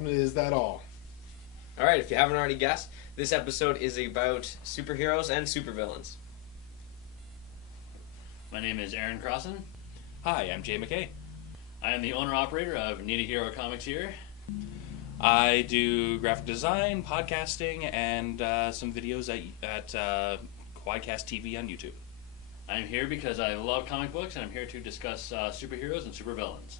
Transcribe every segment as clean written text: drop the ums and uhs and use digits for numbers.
welcome to Is That All? Alright, if you haven't already guessed, this episode is about superheroes and supervillains. My name is Aaron Crossan. Hi, I'm Jay McKay. I am the owner-operator of Need a Hero Comics here. I do graphic design, podcasting, and some videos at Quadcast TV on YouTube. I'm here because I love comic books, and I'm here to discuss superheroes and supervillains.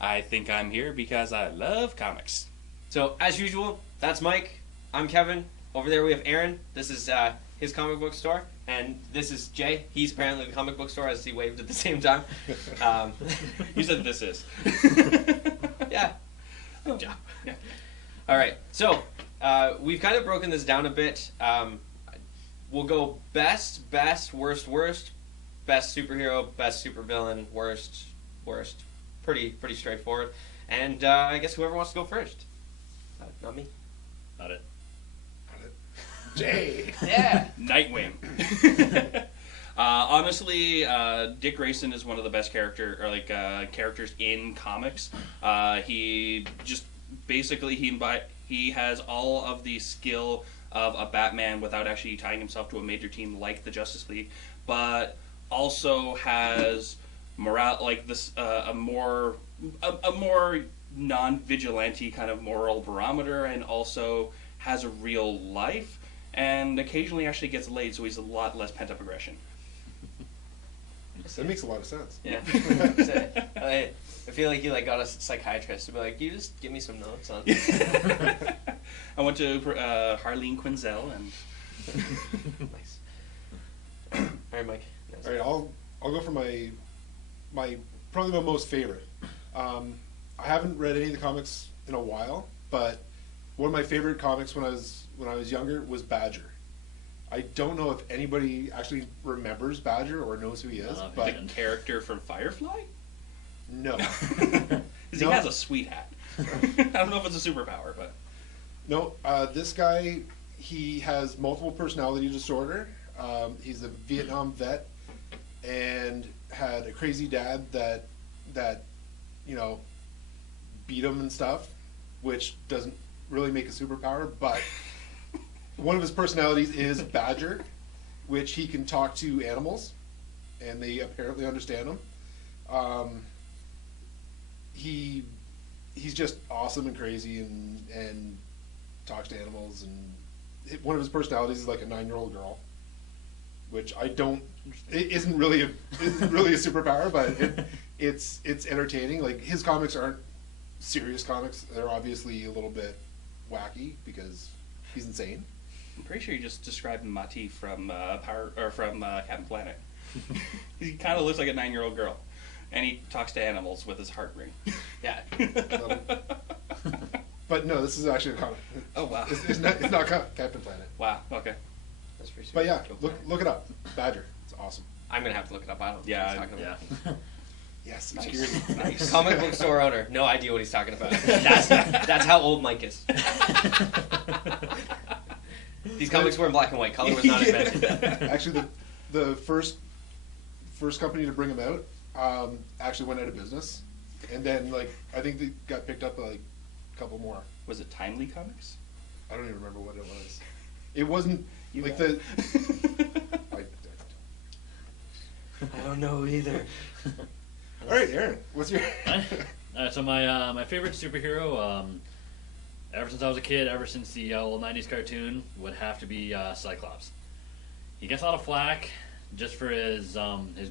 I think I'm here because I love comics. So, as usual, that's Mike. I'm Kevin. Over there we have Aaron. This is his comic book store. And this is Jay. He's apparently the comic book store, as he waved at the same time. You said this is. Yeah. Good job. Yeah. All right. So, we've kind of broken this down a bit. We'll go best, worst, best superhero, best supervillain, worst. Pretty straightforward. And I guess whoever wants to go first. Not me. Not it. Jay! Yeah! Nightwing. Honestly, Dick Grayson is one of the best characters in comics. He just basically he has all of the skill of a Batman without actually tying himself to a major team like the Justice League, but also has morale, like this a more non-vigilante kind of moral barometer, and also has a real life, and occasionally actually gets laid, so he's a lot less pent-up aggression. That makes a lot of sense. Yeah. I feel like you got a psychiatrist to be like, you just give me some notes on. I went to Harleen Quinzel and. Nice. All right, Mike. Yes. All right, I'll go for my probably my most favorite. I haven't read any of the comics in a while, but one of my favorite comics when I was younger was Badger. I don't know if anybody actually remembers Badger or knows who he is, but the character from Firefly? no. Because he No. has a sweet hat. I don't know if it's a superpower, but No, this guy, he has multiple personality disorder. He's a Vietnam vet and had a crazy dad that beat him and stuff, which doesn't really make a superpower, but one of his personalities is Badger, which he can talk to animals, and they apparently understand him. He's just awesome and crazy and talks to animals, and one of his personalities is like a 9-year-old girl, which it isn't really a superpower, but it's entertaining. Like, his comics aren't serious comics; they're obviously a little bit wacky because he's insane. I'm pretty sure you just described Mati from Captain Planet. He kind of looks like a 9-year-old girl, and he talks to animals with his heart ring. Yeah. But no, this is actually a comic. Oh wow! It's not Captain Planet. Wow. Okay. That's pretty But yeah, super. look it up. Badger. It's awesome. I'm going to have to look it up. I don't know Yeah, what he's talking about. Yeah. Yes, Nice. security. Nice. Comic book store owner, no idea what he's talking about. That's how old Mike is. These comics were in black and white. Color was not invented then. Actually, the first company to bring them out actually went out of business, and then I think they got picked up by a couple more. Was it Timely Comics? I don't even remember what it was. It wasn't You like got the. I don't know either. All right, Aaron, what's your? So my favorite superhero, ever since I was a kid, ever since the old '90s cartoon, would have to be Cyclops. He gets a lot of flack just for his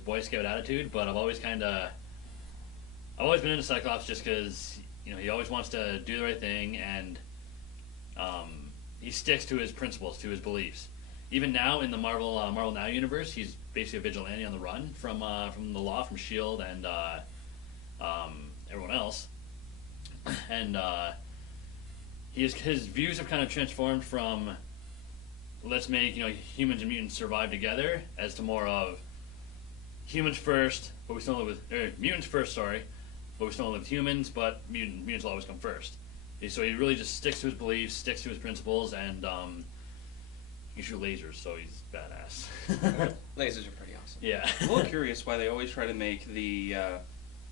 Boy Scout attitude, but I've always been into Cyclops just because he always wants to do the right thing, and he sticks to his principles, to his beliefs. Even now in the Marvel Now universe, he's basically a vigilante on the run from the law, from Shield, and everyone else. And his views have kind of transformed from let's make humans and mutants survive together, as to more of humans first, but we still live with mutants first. Sorry, but we still live with humans, but mutants will always come first. So he really just sticks to his beliefs, sticks to his principles, and he can shoot lasers, so he's badass. Lasers are pretty awesome. Yeah. I'm a little curious why they always try to make the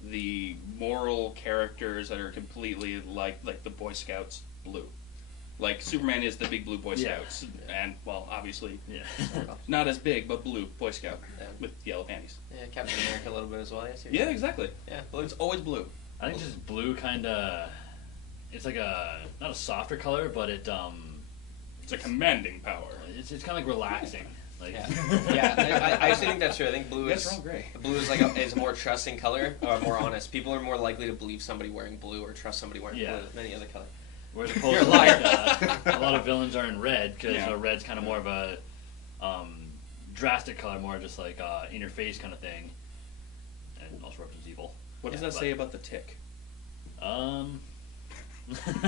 the moral characters that are completely like the Boy Scouts blue. Like Superman is the big blue Boy Yeah. Scouts, and well, obviously Yeah. not as big, but blue Boy Scout Yeah. with yellow panties. Yeah, Captain America a little bit as well. Yes. Yeah, exactly. Yeah. It's always blue. I think just blue kind of. It's like a not a softer color, but It's a commanding power. it's kind of like relaxing. Like Yeah, yeah. I actually think that's true. I think blue That's is wrong gray. blue is is a more trusting color or more honest. People are more likely to believe somebody wearing blue or trust somebody wearing Yeah. blue than any other color. Whereas opposed You're a to liar. like, a lot of villains are in red because Yeah. red's kind of more of a drastic color, more just like in your face kind of thing, and also represents evil. What does Yeah, that but- say about the Tick? Um.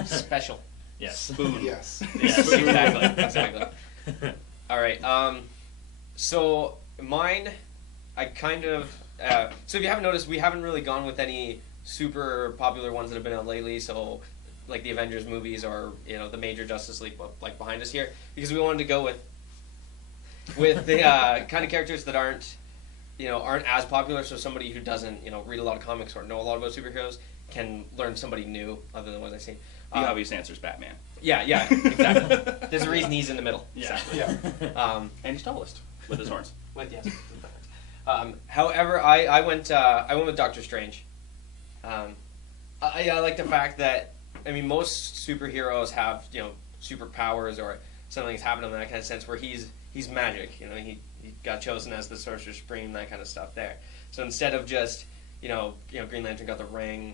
Special. Yes. Spoon. Yes. Yes. Exactly. All right. So mine, I kind of. So if you haven't noticed, we haven't really gone with any super popular ones that have been out lately. So like the Avengers movies or the major Justice League like behind us here, because we wanted to go with the kind of characters that aren't as popular. So somebody who doesn't read a lot of comics or know a lot about superheroes can learn somebody new other than what I've seen. The obvious answer is Batman. Yeah, exactly. There's a reason he's in the middle. Yeah. Yeah. And he's tallest with his horns. With yes. However, I went with Doctor Strange. I like the fact that most superheroes have superpowers or something's happened to them in that kind of sense where he's magic. He got chosen as the Sorcerer Supreme, that kind of stuff there. So instead of just Green Lantern got the ring,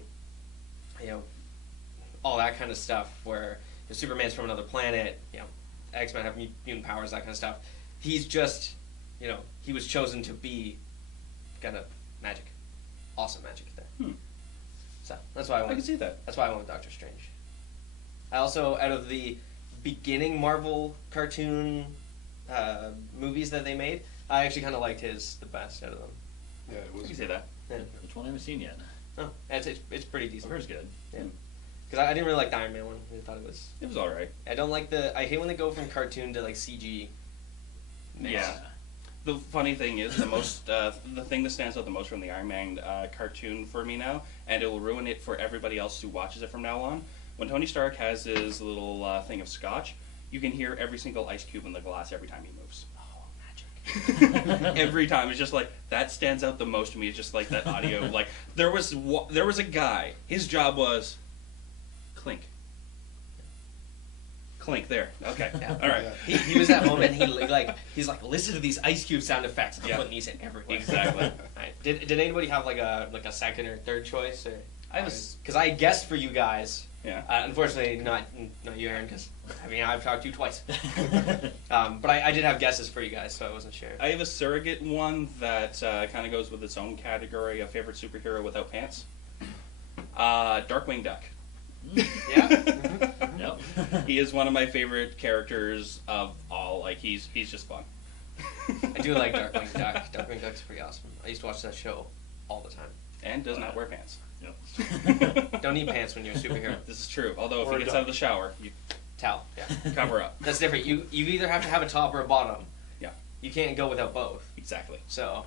all that kind of stuff where Superman's from another planet, X-Men have mutant powers, that kind of stuff. He's just, he was chosen to be kind of magic, awesome magic there. So that's why I I can went. see that. That's why I went with Doctor Strange. I also, out of the beginning Marvel cartoon movies that they made, I actually kind of liked his the best out of them. Yeah, it I was. can see that. Yeah. Which one I haven't seen yet? Oh, it's pretty I've decent. heard it's good. Because I didn't really like the Iron Man one. I thought it was. It was all right. I don't like I hate when they go from cartoon to like CG. mix. Yeah. The funny thing is, the thing that stands out the most from the Iron Man cartoon for me now, and it will ruin it for everybody else who watches it from now on. When Tony Stark has his little thing of scotch, you can hear every single ice cube in the glass every time he moves. Oh, magic. Every time, it's just like that stands out the most to me. It's just like that audio. Like there was a guy. His job was clink. Clink there. Okay. Yeah. All right. Yeah. He was that moment. He's like listen to these ice cube sound effects. I'm Yeah. putting these in everywhere. Exactly. Right. Did anybody have like a second or third choice? Or I was. because I guessed for you guys. Yeah. Unfortunately, not you, Aaron. Because I've talked to you twice. But I did have guesses for you guys, so I wasn't sure. I have a surrogate one that kind of goes with its own category of favorite superhero without pants. Darkwing Duck. Yeah. Yep. He is one of my favorite characters of all. Like he's just fun. I do like Darkwing Duck. Darkwing Duck's pretty awesome. I used to watch that show all the time. And does not wear pants. Yep. Don't need pants when you're a superhero. This is true. Although if Or he a gets duck. out of the shower, you Towel. Yeah. cover up. That's different. You either have to have a top or a bottom. Yeah. You can't go without both. Exactly. So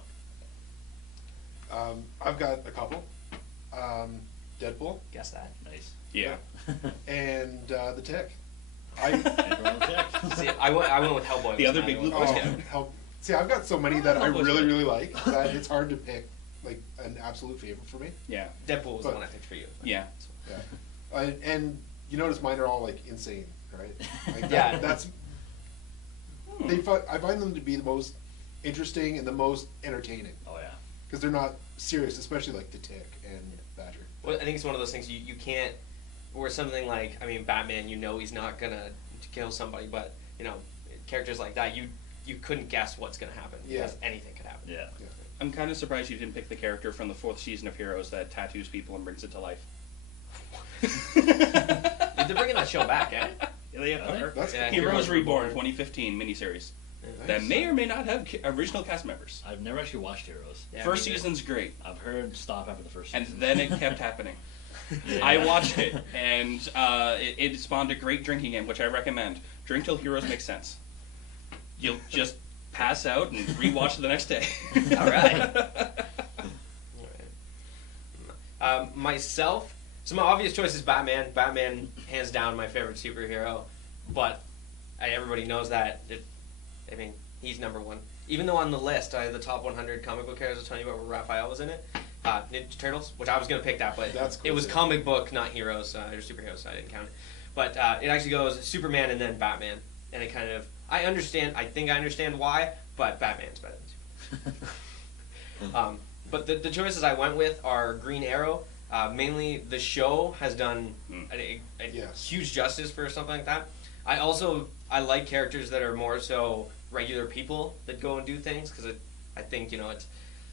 I've got a couple. Deadpool guess that. Nice. Yeah. and the Tick. I Everyone check. See, I went with Hellboy. The was other my big blue one. Boy oh, Scout. help. See, I've got so many that I Boy really Scout. really like that it's hard to pick like an absolute favorite for me. Yeah. Deadpool was the But- one I picked for you. Yeah. Yeah. And you notice mine are all like insane, right? Like, Yeah. That's I find them to be the most interesting and the most entertaining Oh yeah. because they're not serious, especially like the Tick and Badger. Well, I think it's one of those things you can't. Or something like Batman. He's not gonna kill somebody, but characters like that you couldn't guess what's gonna happen Yeah. because anything could happen. Yeah. I'm kind of surprised you didn't pick the character from the 4th season of Heroes that tattoos people and brings it to life. They're bringing that show back, eh? Yeah, they Really? are. That's Yeah. Heroes Reborn 2015 miniseries that may or may not have original cast members. I've never actually watched Heroes. Yeah, First me neither. season's great, I've heard stop after the first and season. then it kept happening. Yeah. I watched it, and it spawned a great drinking game, which I recommend. Drink till Heroes make sense. You'll just pass out and rewatch it the next day. All right. Myself, so my obvious choice is Batman. Batman, hands down, my favorite superhero. But everybody knows that. I mean, he's number one. Even though on the list, the top 100 comic book characters I was telling you about where Raphael was in it. Ninja Turtles, which I was going to pick that, but That's cool, it was too. comic book, not heroes, or superheroes, so I didn't count it. But it actually goes Superman and then Batman. And it kind of, I think I understand why, but Batman's better than Superman. But the choices I went with are Green Arrow. Mainly, the show has done a Yes. huge justice for something like that. I like characters that are more so regular people that go and do things, because I think,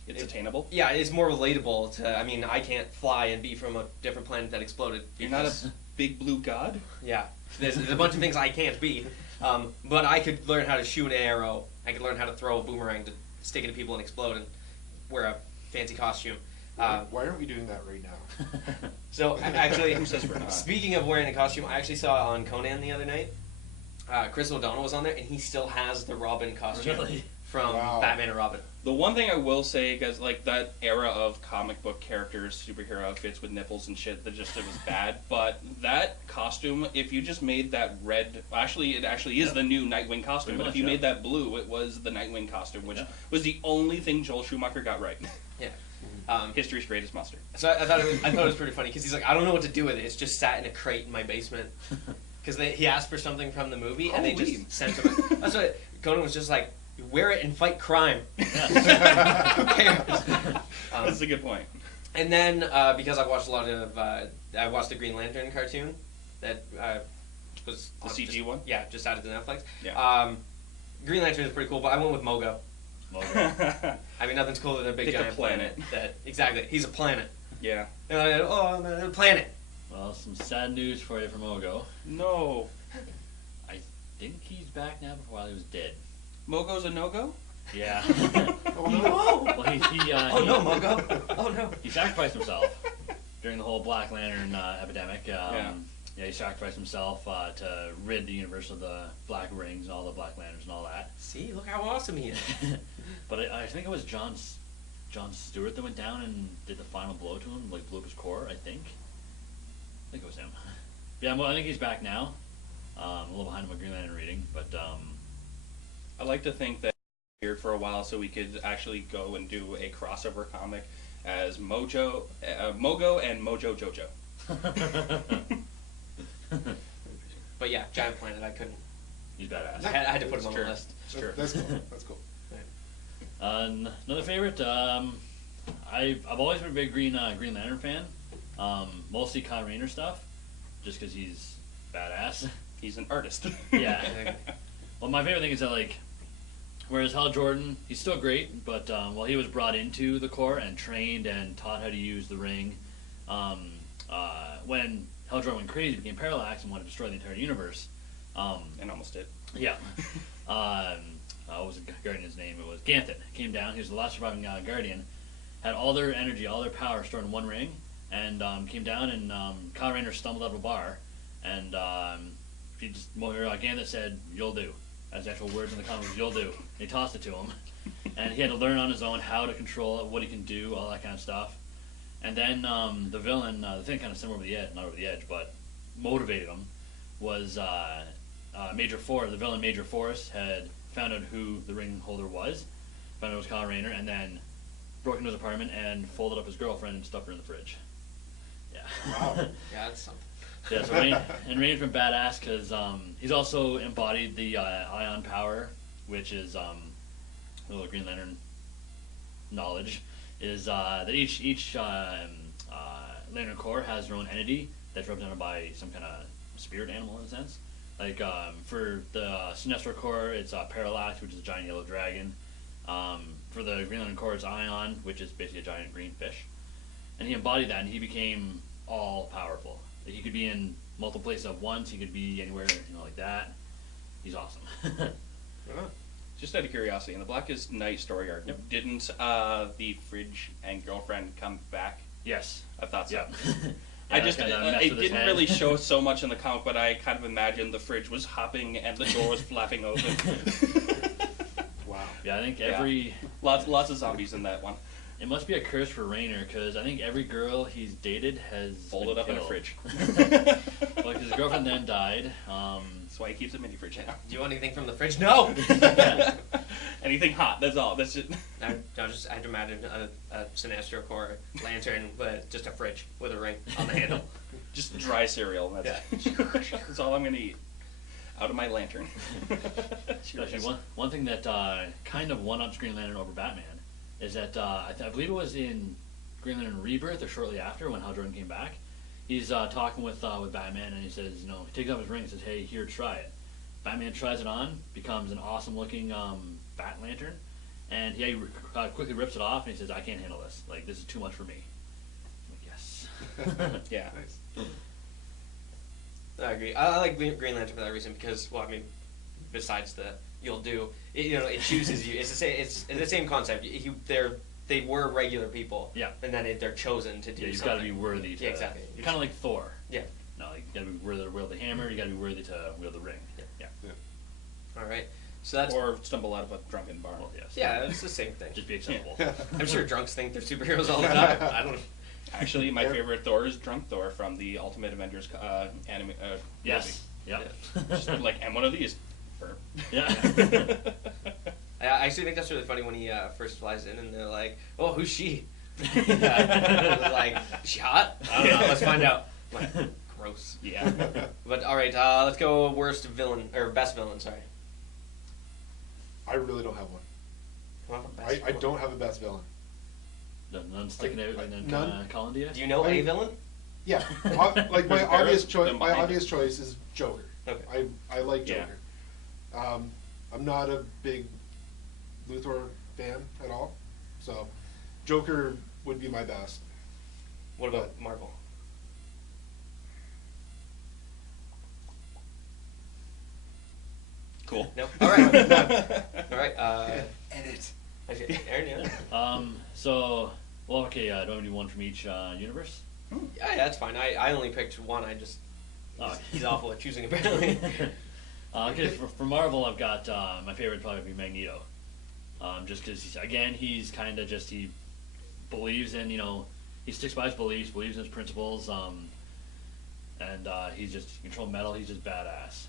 It's attainable. yeah, it's more relatable to. I mean, I can't fly and be from a different planet that exploded. You're not because- a big blue god. Yeah, there's a bunch of things I can't be. But I could learn how to shoot an arrow. I could learn how to throw a boomerang to stick into people and explode, and wear a fancy costume. Why aren't we doing that right now? So actually, Who says we're not? speaking of wearing a costume, I actually saw on Conan the other night. Chris O'Donnell was on there, and he still has the Robin costume Really? from Wow. Batman and Robin. The one thing I will say, guys, like that era of comic book characters, superhero outfits with nipples and shit, it was bad. But that costume, if you just made that red, it actually is the new Nightwing costume. Pretty But much, if you yeah. made that blue, it was the Nightwing costume, which Yeah. was the only thing Joel Schumacher got right. Yeah. History's greatest monster. So I thought it was pretty funny because he's like, I don't know what to do with it. It's just sat in a crate in my basement. Because he asked for something from the movie and they Halloween. just sent him it. That's what Conan was just like, wear it and fight crime. Who cares? That's a good point. And then because I watched I watched the Green Lantern cartoon that was The CG one? Yeah, just added to Netflix. Yeah. Green Lantern is pretty cool, but I went with Mogo. Mogo. I mean, nothing's cooler than a big Pick a giant planet. Exactly, he's a planet. Yeah. And I go, oh, man, a planet. Well, some sad news for you from Mogo. No. I think he's back now, but while he was dead. Mogo's a no-go? Yeah. Oh no! Well, Oh no, Mogo. Oh no. he sacrificed himself during the whole Black Lantern epidemic. Yeah, he sacrificed himself to rid the universe of the Black Rings and all the Black Lanterns and all that. See, look how awesome he is. But I think it was John Stewart that went down and did the final blow to him, like blew up his core. I think it was him. Yeah, well, I think he's back now. A little behind him with Green Lantern reading, but I like to think that here for a while so we could actually go and do a crossover comic as Mogo and Mojo Jojo. But yeah, giant planet. I couldn't. he's badass. I had to put him on Sure. the list. It's true. That's cool. That's cool. Another favorite. I've always been a big Green Lantern fan. Mostly Kyle Rayner stuff, just because he's badass. He's an artist. Yeah. Well, my favorite thing is that, like, whereas Hal Jordan, he's still great, but while he was brought into the Corps and trained and taught how to use the ring, when Hal Jordan went crazy, became parallax and wanted to destroy the entire universe. And almost did. Yeah. What was the Guardian's name? It was Ganthet. Came down. He was the last surviving Guardian. Had all their energy, all their power stored in one ring, and came down. And Kyle Rayner stumbled out of a bar, and he just Ganthet said, "You'll do." As the actual words in the comic was, "You'll do." And he tossed it to him, and he had to learn on his own how to control it, what he can do, all that kind of stuff. And then the villain, the thing kind of similar over the edge, not over the edge, but motivated him, was Major Forrest. The villain Major Forrest had found out who the ring holder was, found out it was Kyle Rayner, and then broke into his apartment and folded up his girlfriend and stuffed her in the fridge. Yeah. Wow. Yeah, that's something. Yeah, so Rain's been badass because he's also embodied the ion power, which is a little Green Lantern knowledge, is that each Lantern Corps has their own entity that's represented by some kind of spirit animal in a sense. Like for the Sinestro Corps, it's Parallax, which is a giant yellow dragon. For the Green Lantern Corps, it's Ion, which is basically a giant green fish. And he embodied that, and he became all powerful. He could be in multiple places at once. He could be anywhere, like that. He's awesome. Just out of curiosity, in the Blackest Night story arc, didn't the fridge and girlfriend come back? Yes. I thought so. Yep. I Yeah, just that kinda messed it with his didn't head. really show so much in the comic, but I kind of imagined the fridge was hopping and the door was flapping open. Wow. Yeah, I think Yeah. every Lots of zombies in that one. It must be a curse for Rainer, because I think every girl he's dated has Folded been up in a killed. fridge. Well, his girlfriend then died. That's why he keeps a mini fridge now. Do you want anything from the fridge? No! Anything hot, that's all. That's it. I had to imagine a Sinestro Corps lantern, but just a fridge with a ring on the handle. Just dry cereal. That's all I'm going to eat. Out of my lantern. Actually, one thing that kind of one-ups Green Lantern over Batman is that I believe it was in Green Lantern Rebirth or shortly after when Hal Jordan came back. He's talking with Batman, and he says, he takes off his ring and says, "Hey, here, try it." Batman tries it on, becomes an awesome-looking Bat Lantern, and he quickly rips it off, and he says, "I can't handle this. Like, this is too much for me." I'm like, yes. Yeah. Nice. I agree. I like Green Lantern for that reason because, well, I mean, besides the you'll do, it chooses you. It's the same concept. They were regular people. Yeah. And then they're chosen to do. Yeah, you've something. got to be worthy. To, Yeah, exactly. Kind of like Thor. Yeah. No, you got to be worthy to wield the hammer. You got to be worthy to wield the ring. Yeah. Yeah. All right. So that's Or stumble out of a drunken bar. Well, yes. yeah, it's the same thing. Just be acceptable. I'm sure drunks think they're superheroes all the time. I don't. Actually, my favorite Thor is Drunk Thor from the Ultimate Avengers anime. Yes. Yep. Movie. Just like, and one of these. Yeah. I actually think that's really funny when he first flies in and they're like, "Oh, who's she?" I was like, "Is she hot?" I don't know. Let's find out. I'm like, gross. Yeah. But all right, let's go worst villain or best villain. Sorry. I really don't have one. Well, best I villain. don't have a best villain. None sticking out and then none? Colin, do you? Do you know a villain? Yeah, like my Who's obvious Barrett? choice. Then My behind obvious choice is Joker. Okay. I like Yeah. Joker. I'm not a big Luthor fan at all, so Joker would be my best. What about Marvel? Cool. No. All right. All right. Edit. Okay, Aaron, yeah. So, well, okay. Do I do one from each universe? Yeah, that's fine. I only picked one. I just Oh. he's awful at choosing apparently. Okay, for Marvel, I've got my favorite would probably be Magneto. Just because he's kind of just he believes in he sticks by his beliefs, believes in his principles, and he's just control metal. He's just badass.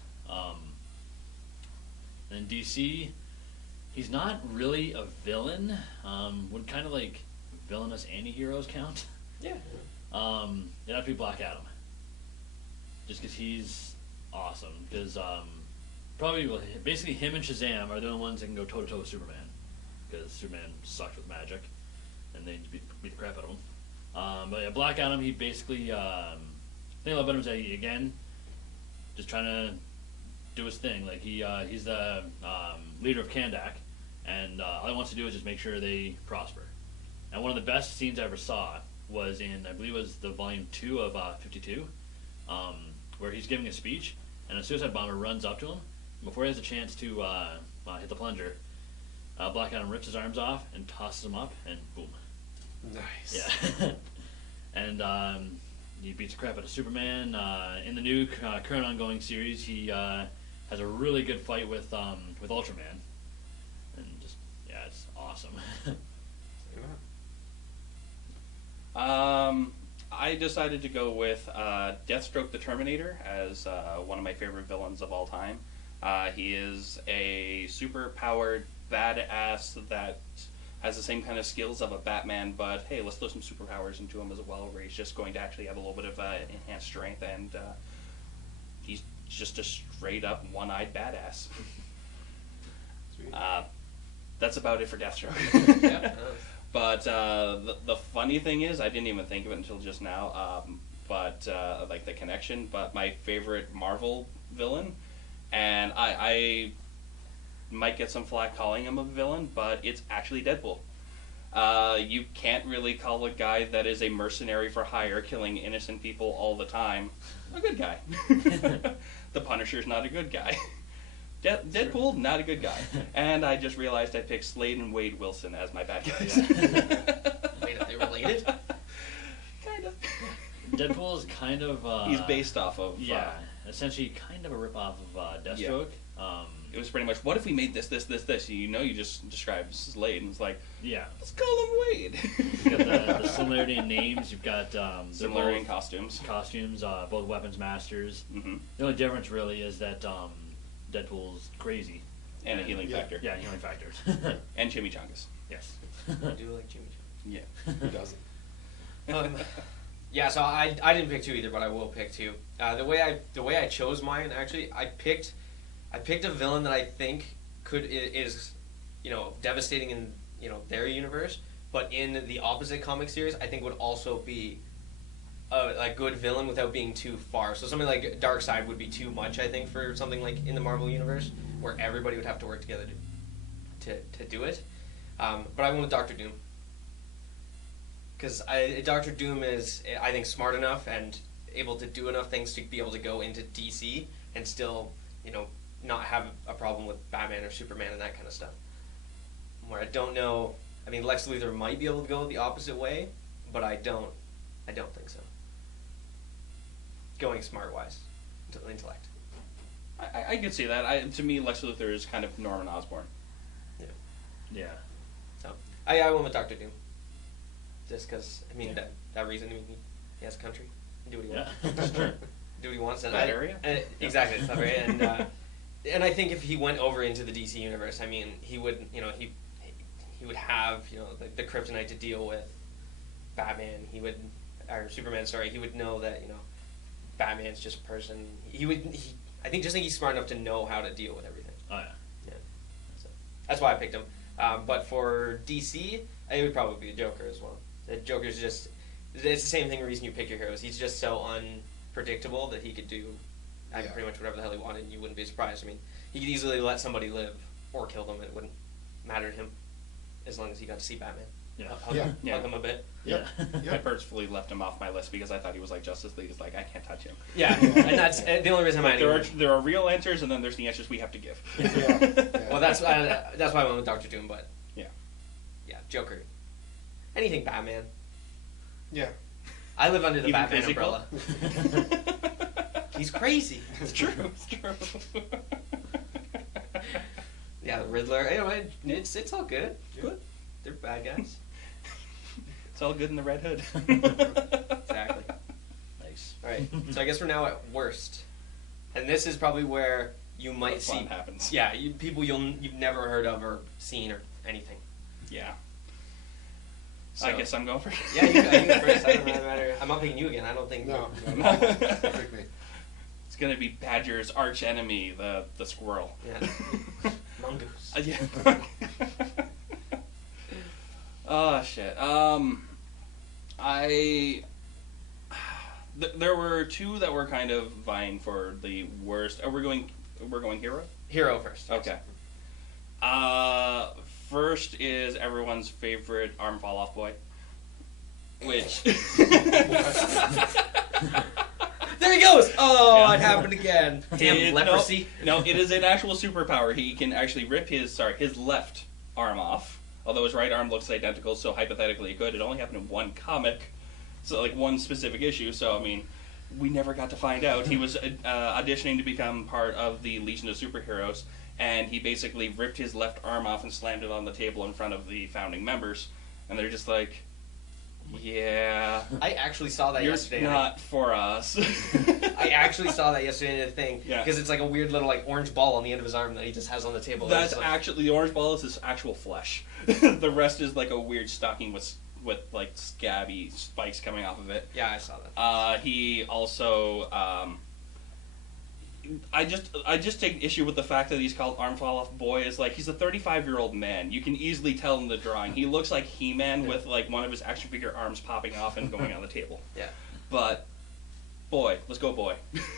And DC, he's not really a villain. Would kind of like villainous anti-heroes count? Yeah. It'd have to be Black Adam. Just because he's awesome. Because basically him and Shazam are the only ones that can go toe to toe with Superman. Because Superman sucks with magic, and they beat the crap out of him. But yeah, Black Adam, he basically the thing I love about him is that he, again, just trying to do his thing. Like he's the leader of Kandak, and all he wants to do is just make sure they prosper. And one of the best scenes I ever saw was in, I believe it was the volume 2 of 52, where he's giving a speech, and a suicide bomber runs up to him. Before he has a chance to hit the plunger, Black Adam rips his arms off and tosses him up, and boom. Nice. Yeah. And he beats the crap out of Superman. In the new current ongoing series, he has a really good fight with Ultraman, and just it's awesome. I decided to go with Deathstroke the Terminator as one of my favorite villains of all time. He is a super-powered badass that has the same kind of skills of a Batman, but hey, let's throw some superpowers into him as well, where he's just going to actually have a little bit of enhanced strength, and he's just a straight-up one-eyed badass. Sweet. That's about it for Deathstroke. Yeah. But the funny thing is, I didn't even think of it until just now. But like the connection. But my favorite Marvel villain, and I might get some flack calling him a villain, but it's actually Deadpool. You can't really call a guy that is a mercenary for hire, killing innocent people all the time, a good guy. The Punisher's not a good guy. Deadpool, not a good guy. And I just realized I picked Slade and Wade Wilson as my bad guys. Wait, are they related? Kind of. Deadpool is kind of He's based off of... essentially kind of a rip-off of Deathstroke. it was pretty much, what if we made this, this, this, this? You know, you just described Slade, and it's like, Yeah. let's call him Wade. You've got the similarity in names. You've got Similarity in costumes. both weapons masters. Mm-hmm. The only difference really is that Deadpool's crazy. And a healing factor. Yeah, healing factors. And chimichangas. Yes. I do like Jimmy. Yeah. Who doesn't? Yeah, so I didn't pick 2 either, but I will pick 2. The way I chose mine, actually, I picked a villain that I think is devastating in their universe, but in the opposite comic series, I think would also be a good villain without being too far. So something like Darkseid would be too much, I think, for something like in the Marvel universe where everybody would have to work together to do it. But I went with Doctor Doom. Because Doctor Doom is, I think, smart enough and able to do enough things to be able to go into DC and still, not have a problem with Batman or Superman and that kind of stuff. Where I don't know, I mean, Lex Luthor might be able to go the opposite way, but I don't think so. Going smart-wise, intellect. I could see that. To me, Lex Luthor is kind of Norman Osborn. Yeah. So I went with Doctor Doom. Just because, I mean, that reason, I mean, he has a country, do what he wants. That's true. Do what he wants. And That area? Exactly, it's that area. And I think if he went over into the DC universe, I mean, he would, he would have, the kryptonite to deal with Batman. Or Superman, sorry, he would know that, Batman's just a person. I think he's smart enough to know how to deal with everything. Oh, yeah. Yeah. So, that's why I picked him. But for DC, it would probably be the Joker as well. The Joker's just, it's the same thing, reason you pick your heroes. He's just so unpredictable that he could do pretty much whatever the hell he wanted and you wouldn't be surprised. I mean, he could easily let somebody live or kill them. It wouldn't matter to him as long as he got to see Batman. Yeah. Hug him a bit. Yeah. I purposefully left him off my list because I thought he was like Justice League. It's like, I can't touch him. Yeah, and that's the only reason I'm adding There are real answers, and then there's the answers we have to give. Yeah. Well, that's why I went with Doctor Doom, but Yeah. Joker. Anything Batman. Yeah. I live under the Even Batman physical? umbrella. He's crazy. It's true. It's true. Yeah, the Riddler. Anyway, it's all good. Good. They're bad guys. It's all good in the Red Hood. Exactly. Nice. All right. So I guess we're now at worst, and this is probably where you might see Fun happens. Yeah, people you've never heard of or seen or anything. Yeah. So, I guess I'm going for it. Yeah, you go first. I don't really matter. I'm not picking you again. I don't think. No. Pick me. It's gonna be Badger's arch enemy, the squirrel. Yeah. Mongoose. Yeah. Oh shit. There were 2 that were kind of vying for the worst. We're going hero. Hero first. Okay. First is everyone's favorite arm fall off boy, which. There he goes! Oh, Yeah. it happened again. Damn leprosy. No, it is an actual superpower. He can actually rip his left arm off. Although his right arm looks identical, so hypothetically it could. It only happened in one comic, so like one specific issue. So I mean, we never got to find out. He was auditioning to become part of the Legion of Superheroes, and he basically ripped his left arm off and slammed it on the table in front of the founding members, and they're just like, yeah, I actually saw that you're yesterday. not for us. I actually saw that yesterday in the thing. Yeah. Because it's like a weird little orange ball on the end of his arm that he just has on the table. That's It's like, actually, the orange ball is his actual flesh. The rest is like a weird stocking with like scabby spikes coming off of it. Yeah, I saw that. He also, I just take issue with the fact that he's called Arm Fall Off Boy. Is like, he's a 35-year-old man. You can easily tell in the drawing. He looks like He-Man with like one of his action figure arms popping off and going on the table. Yeah. But boy, let's go boy.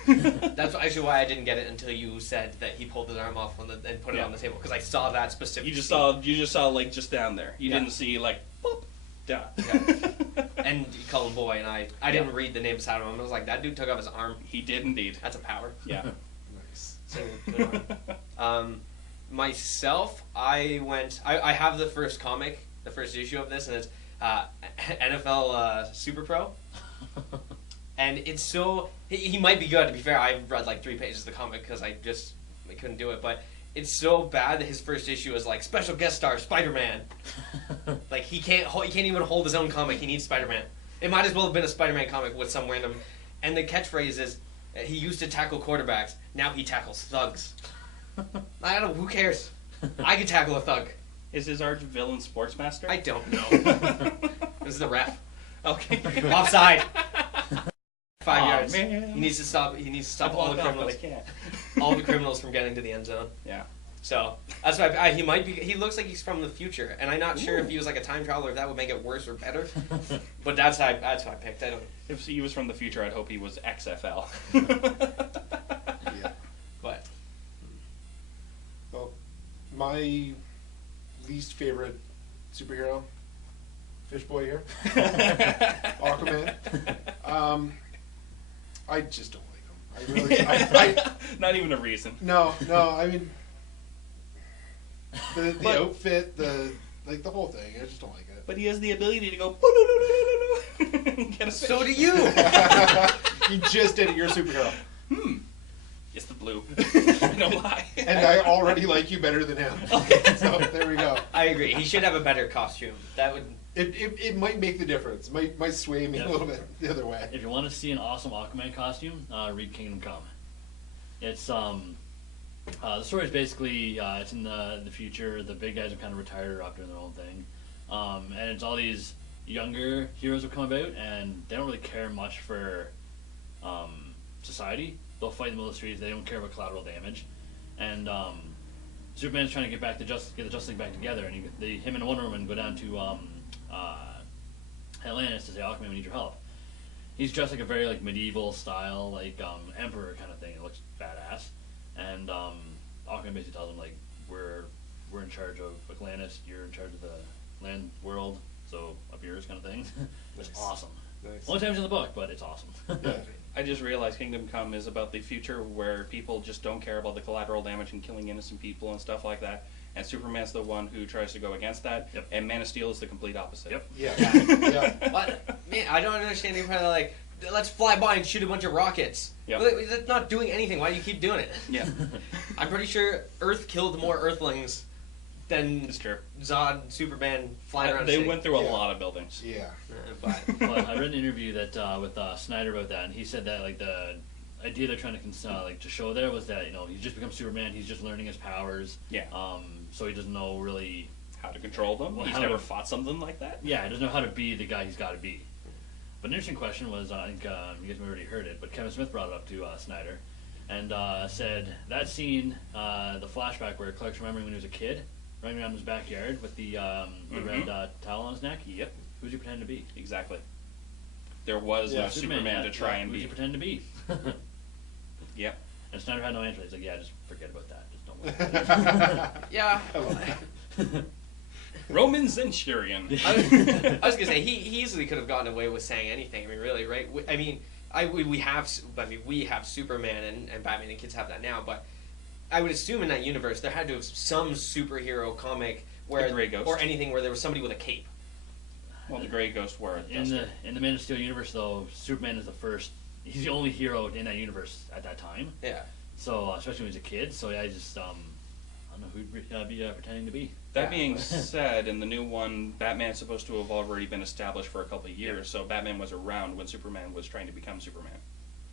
That's actually why I didn't get it until you said that he pulled his arm off and put it on the table, because I saw that specific. You just saw like just down there. You didn't see like boop down. Yeah. And you call him boy, and I didn't read the name beside him. I was like, that dude took off his arm. He did indeed. That's a power. Yeah. Nice. Good arm. Myself, I have the first comic, the first issue of this, and it's NFL Super Pro. And it's so... He might be good, to be fair. I read like 3 pages of the comic because I couldn't do it. But it's so bad that his first issue is like special guest star Spider-Man. Like he can't even hold his own comic. He needs Spider-Man. It might as well have been a Spider-Man comic with some random. And the catchphrase is, he used to tackle quarterbacks. Now he tackles thugs. I don't know. Who cares? I could tackle a thug. Is his arch villain Sportsmaster? I don't know. This is the ref. Okay. Offside. 5 yards. Man. He needs to stop. He needs to stop all the criminals. can't. All the criminals from getting to the end zone. Yeah. So that's why he might be. He looks like he's from the future, and I'm not sure if he was like a time traveler, if that would make it worse or better. But that's why I picked. I don't. If he was from the future, I'd hope he was XFL. Yeah. But Well, my least favorite superhero, Fish Boy here, Aquaman. I just don't like him. I really. Not even a reason. No. I mean, the outfit, the whole thing. I just don't like it. But he has the ability to go. Get a fish. so do you. You just did it. You're a superhero, It's the blue. I don't lie. and I already like you better than him. So there we go. I agree. He should have a better costume. That would. It might make the difference. Might sway me a little bit the other way. If you want to see an awesome Aquaman costume, read Kingdom Come. It's the story is basically it's in the future. The big guys are kind of retired or up doing their own thing, and it's all these younger heroes who come about, and they don't really care much for society. They'll fight in the middle of the streets. They don't care about collateral damage, and Superman's trying to get the Justice League back together, and him and Wonder Woman go down to Atlantis to say, Aquaman, we need your help. He's dressed like a very medieval style, emperor kind of thing. It looks badass. And Aquaman basically tells him we're in charge of Atlantis, you're in charge of the land world, so up yours kind of thing. It's awesome. Nice. Only time it's in the book, but it's awesome. Yeah. I just realized Kingdom Come is about the future where people just don't care about the collateral damage and killing innocent people and stuff like that. And Superman's the one who tries to go against that. Yep. And Man of Steel is the complete opposite. Yep. Yeah. But man, I don't understand. You're kind of let's fly by and shoot a bunch of rockets. Yep. Well, that's not doing anything. Why do you keep doing it? Yeah. I'm pretty sure Earth killed more Earthlings than It's true. Zod, Superman flying around. They the city. went through a Yeah. lot of buildings. Yeah. But But I read an interview that with Snyder about that, and he said that the idea they're trying to show there was that he's just become Superman. He's just learning his powers. Yeah. So he doesn't know really. How to control them. Well, He's how never to- fought something like that. Yeah, he doesn't know how to be the guy he's got to be. But an interesting question was, I think you guys may have already heard it, but Kevin Smith brought it up to Snyder, and said that scene, the flashback where Clark's remembering when he was a kid, running around his backyard with the red towel on his neck. Yep. Who's he pretend to be? Exactly. There was no Superman to try and who's he be. pretend to be? Yep. And Snyder had no answer. He's like, yeah, just forget about that. Just don't worry about it. yeah, I love that. Roman Centurion. I was gonna say he easily could have gotten away with saying anything. I mean, really, right? We have Superman and Batman, and kids have that now. But I would assume in that universe there had to have some superhero comic where The Grey Ghost. or anything where there was somebody with a cape. Well, the Grey Ghost were In the Man of Steel universe, though, Superman is the first. He's the only hero in that universe at that time. Yeah. So especially when he was a kid. So yeah, I just I don't know who'd be pretending to be. That Yeah. being said, in the new one, Batman's supposed to have already been established for a couple of years, so Batman was around when Superman was trying to become Superman.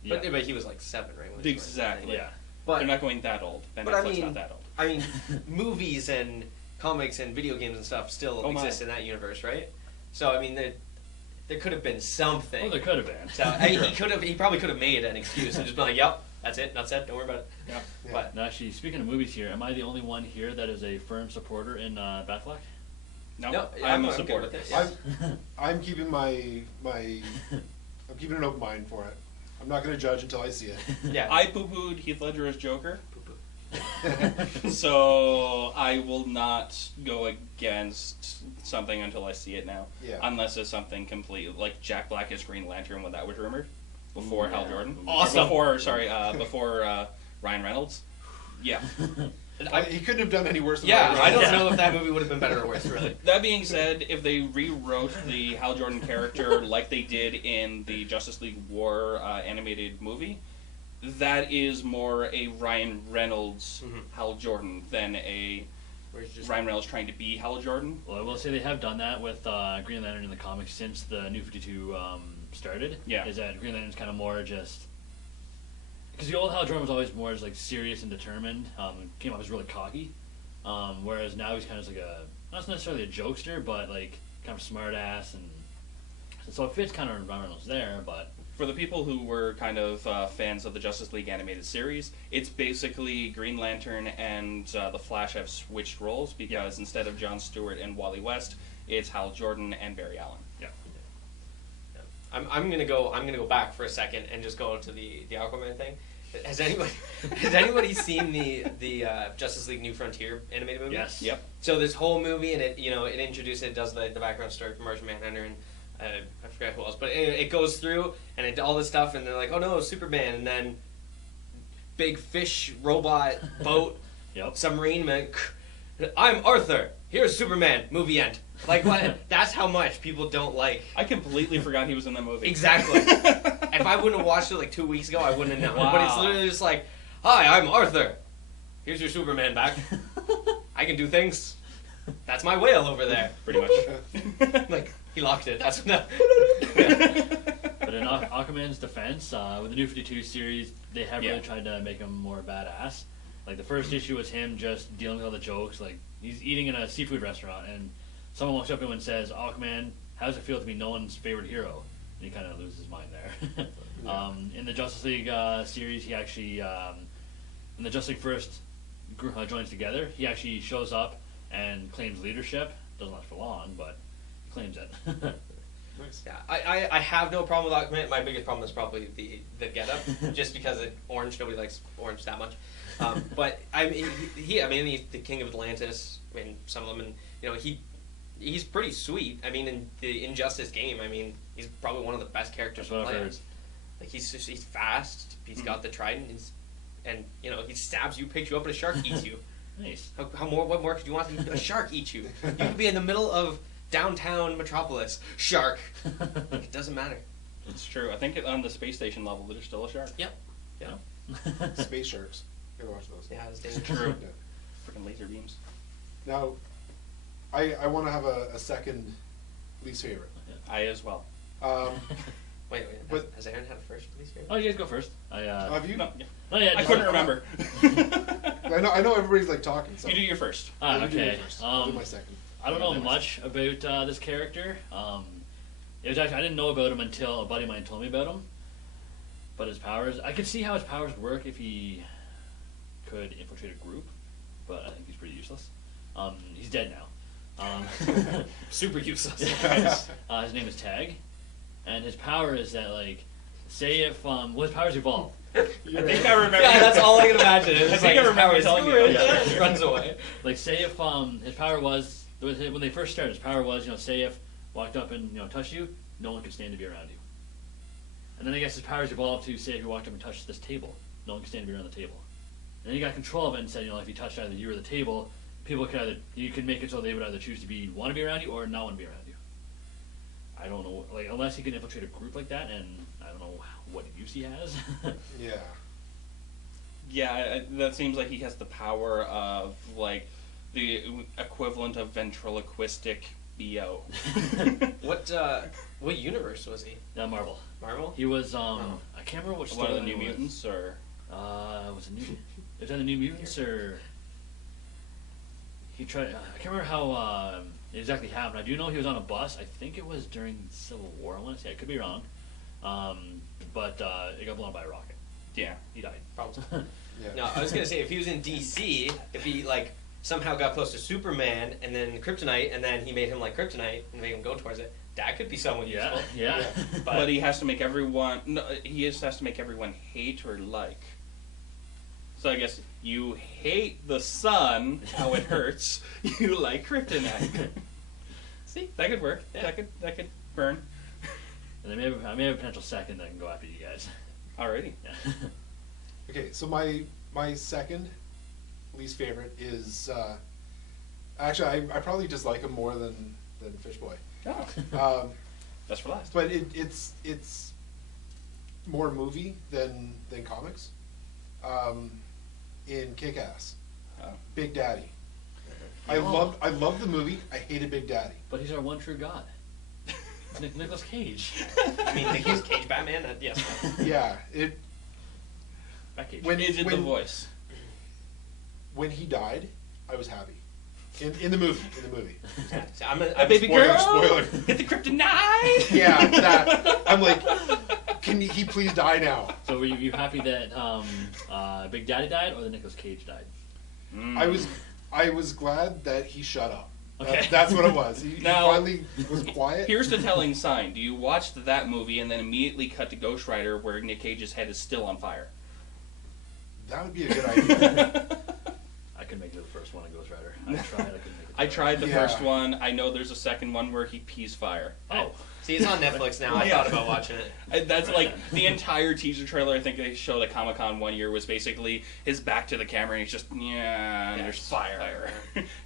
Yeah. But he was like 7, right? When he was Exactly. Yeah. But They're not going that old. Ben but I Affleck's mean- not that old. I mean, movies and comics and video games and stuff still Oh my. exist in that universe, right? So I mean, there could have been something. Well, there could have been. So he probably could have made an excuse and just been like, "Yep, that's it, not said. Don't worry about it." Yeah. Yeah. But Now, actually, speaking of movies here, am I the only one here that is a firm supporter in Batfleck? No, no, I'm a good supporter. with it. Yeah. I'm keeping I'm keeping an open mind for it. I'm not going to judge until I see it. Yeah. I poo-pooed Heath Ledger as Joker, so I will not go against something until I see it now. Yeah. Unless it's something complete, like Jack Black as Green Lantern when that was rumored, before Hal Jordan. Awesome. Before Ryan Reynolds. Yeah. He couldn't have done any worse than Yeah, Ryan I don't Reynolds. know if that movie would have been better or worse, really. That being said, if they rewrote the Hal Jordan character like they did in the Justice League War animated movie, that is more a Ryan Reynolds Hal Jordan than a Ryan Reynolds trying to be Hal Jordan. Well, I will say they have done that with Green Lantern in the comics since the New 52 started. Yeah. Is that Green Lantern's kind of more just... Because the old Hal Jordan was always more as, like, serious and determined. Came off as really cocky. Whereas now he's kind of like a... Not necessarily a jokester, but, like, kind of smart ass. And so it fits kind of Ryan Reynolds there, but... For the people who were kind of fans of the Justice League animated series, it's basically Green Lantern and the Flash have switched roles because instead of Jon Stewart and Wally West, it's Hal Jordan and Barry Allen. Yeah. I'm gonna go back for a second and just go to the Aquaman thing. Has anybody seen the Justice League New Frontier animated movie? Yes. Yep. So this whole movie, and it introduces, it does the background story for Martian Manhunter and I forgot who else, but it goes through and all this stuff, and they're like, oh no, Superman, and then big fish robot boat submarine man. I'm Arthur. Here's Superman. Movie end. Like what? That's how much people don't like. I completely forgot he was in that movie. Exactly. If I wouldn't have watched it like 2 weeks ago, I wouldn't have known. Wow. But it's literally just like, hi, I'm Arthur. Here's your Superman back. I can do things. That's my whale over there. Pretty much. Like, he locked it. That's enough. But in Aquaman's defense, with the New 52 series, they have really tried to make him more badass. Like, the first issue was him just dealing with all the jokes. Like, he's eating in a seafood restaurant, and someone walks up to him and says, Aquaman, how does it feel to be no one's favorite hero? And he kind of loses his mind there. In the Justice League series, he actually, when the Justice League first joins together, he actually shows up and claims leadership. Doesn't last for long, but he claims it. Nice. Yeah, I have no problem with Aquaman. My biggest problem is probably the getup, just because orange. Nobody likes orange that much. But I mean, he's the king of Atlantis. I mean, some of them, and he's pretty sweet. I mean, in the Injustice game, I mean, he's probably one of the best characters That's to what play. I've heard. Like he's fast. He's got the trident. And he stabs you, picks you up, and a shark eats you. Nice. What more could you want than a shark eat you? You could be in the middle of downtown Metropolis. Shark. It doesn't matter. It's true. I think on the space station level, there's still a shark. Yep. Yeah. Space sharks. Gotta watch those. Yeah, it's dangerous. True. Yeah. Freaking laser beams. Now, I want to have a second least favorite. I as well. Wait. But- Has Aaron had a first, please? Oh, you guys go first. Have you? No, yeah. Oh, yeah, I just- couldn't remember. I know everybody's like talking. So You do your first. You do Okay. it first. I'll do my second. I don't know much about this character. It was actually I didn't know about him until a buddy of mine told me about him. But his powers, I could see how his powers would work if he could infiltrate a group, but I think he's pretty useless. He's dead now. Super useless. His name is Tag, and his power is that, like, say if his powers evolve. I think I remember. Yeah, that's all I can imagine. It's I think I remember telling you. He runs away. Like, say if his power was when they first started, his power was, say if walked up and touched you, no one could stand to be around you. And then I guess his powers evolved to say if you walked up and touched this table, no one could stand to be around the table. And then he got control of it and said, if you touched either you or the table, people could you could make it so they would either choose to want to be around you or not want to be around you. I don't know, like, unless he can infiltrate a group like that, and I don't know what use he has. Yeah. Yeah, that seems like he has the power of, like, the equivalent of ventriloquistic BO. What universe was he? Marvel. Marvel? He was I can't remember which One of the storyline New it was. Mutants, or Was it the New Mutants, or he tried? I can't remember how it exactly happened. I do know he was on a bus. I think it was during Civil War. I want to say, I could be wrong, but it got blown up by a rocket. yeah. He died. Probably. Yeah. No, I was gonna say if he was in DC, if he somehow got close to Superman and then Kryptonite, and then he made him like Kryptonite and made him go towards it, that could be somewhat useful. Yeah. But he has to make everyone. No, he just has to make everyone hate or like. So I guess you hate the sun, how it hurts. You like kryptonite. See, that could work. Yeah. That could burn. And I may have a potential second that can go after you guys. Alrighty. Yeah. Okay, so my second least favorite is actually I probably dislike him more than Fishboy. Oh, that's for last. But it's more movie than comics. in Kick-Ass. Oh. Big Daddy. I loved the movie. I hated Big Daddy. But he's our one true god. Nicolas Cage. I mean, Nicolas Cage Batman? Yes. Yeah, it. Batcage. When He did the voice. When he died, I was happy. In the movie. So I'm a Baby Spoiler, girl, spoiler. hit the kryptonite. Yeah, that. I'm like, can he please die now? So were you happy that Big Daddy died or that Nicolas Cage died? I was glad that he shut up. Okay. That's what it was. He Now- finally was quiet. Here's the telling sign. Do you watch that movie and then immediately cut to Ghost Rider where Nick Cage's head is still on fire? That would be a good idea. I couldn't make it to the first one of Ghost Rider. I tried. I couldn't make it. I tried the Yeah. first one. I know there's a second one where he pees fire. Oh, See, it's on Netflix now. I Yeah. thought about watching it. That's like the entire teaser trailer I think they showed at Comic-Con one year was basically his back to the camera and he's just, and there's fire.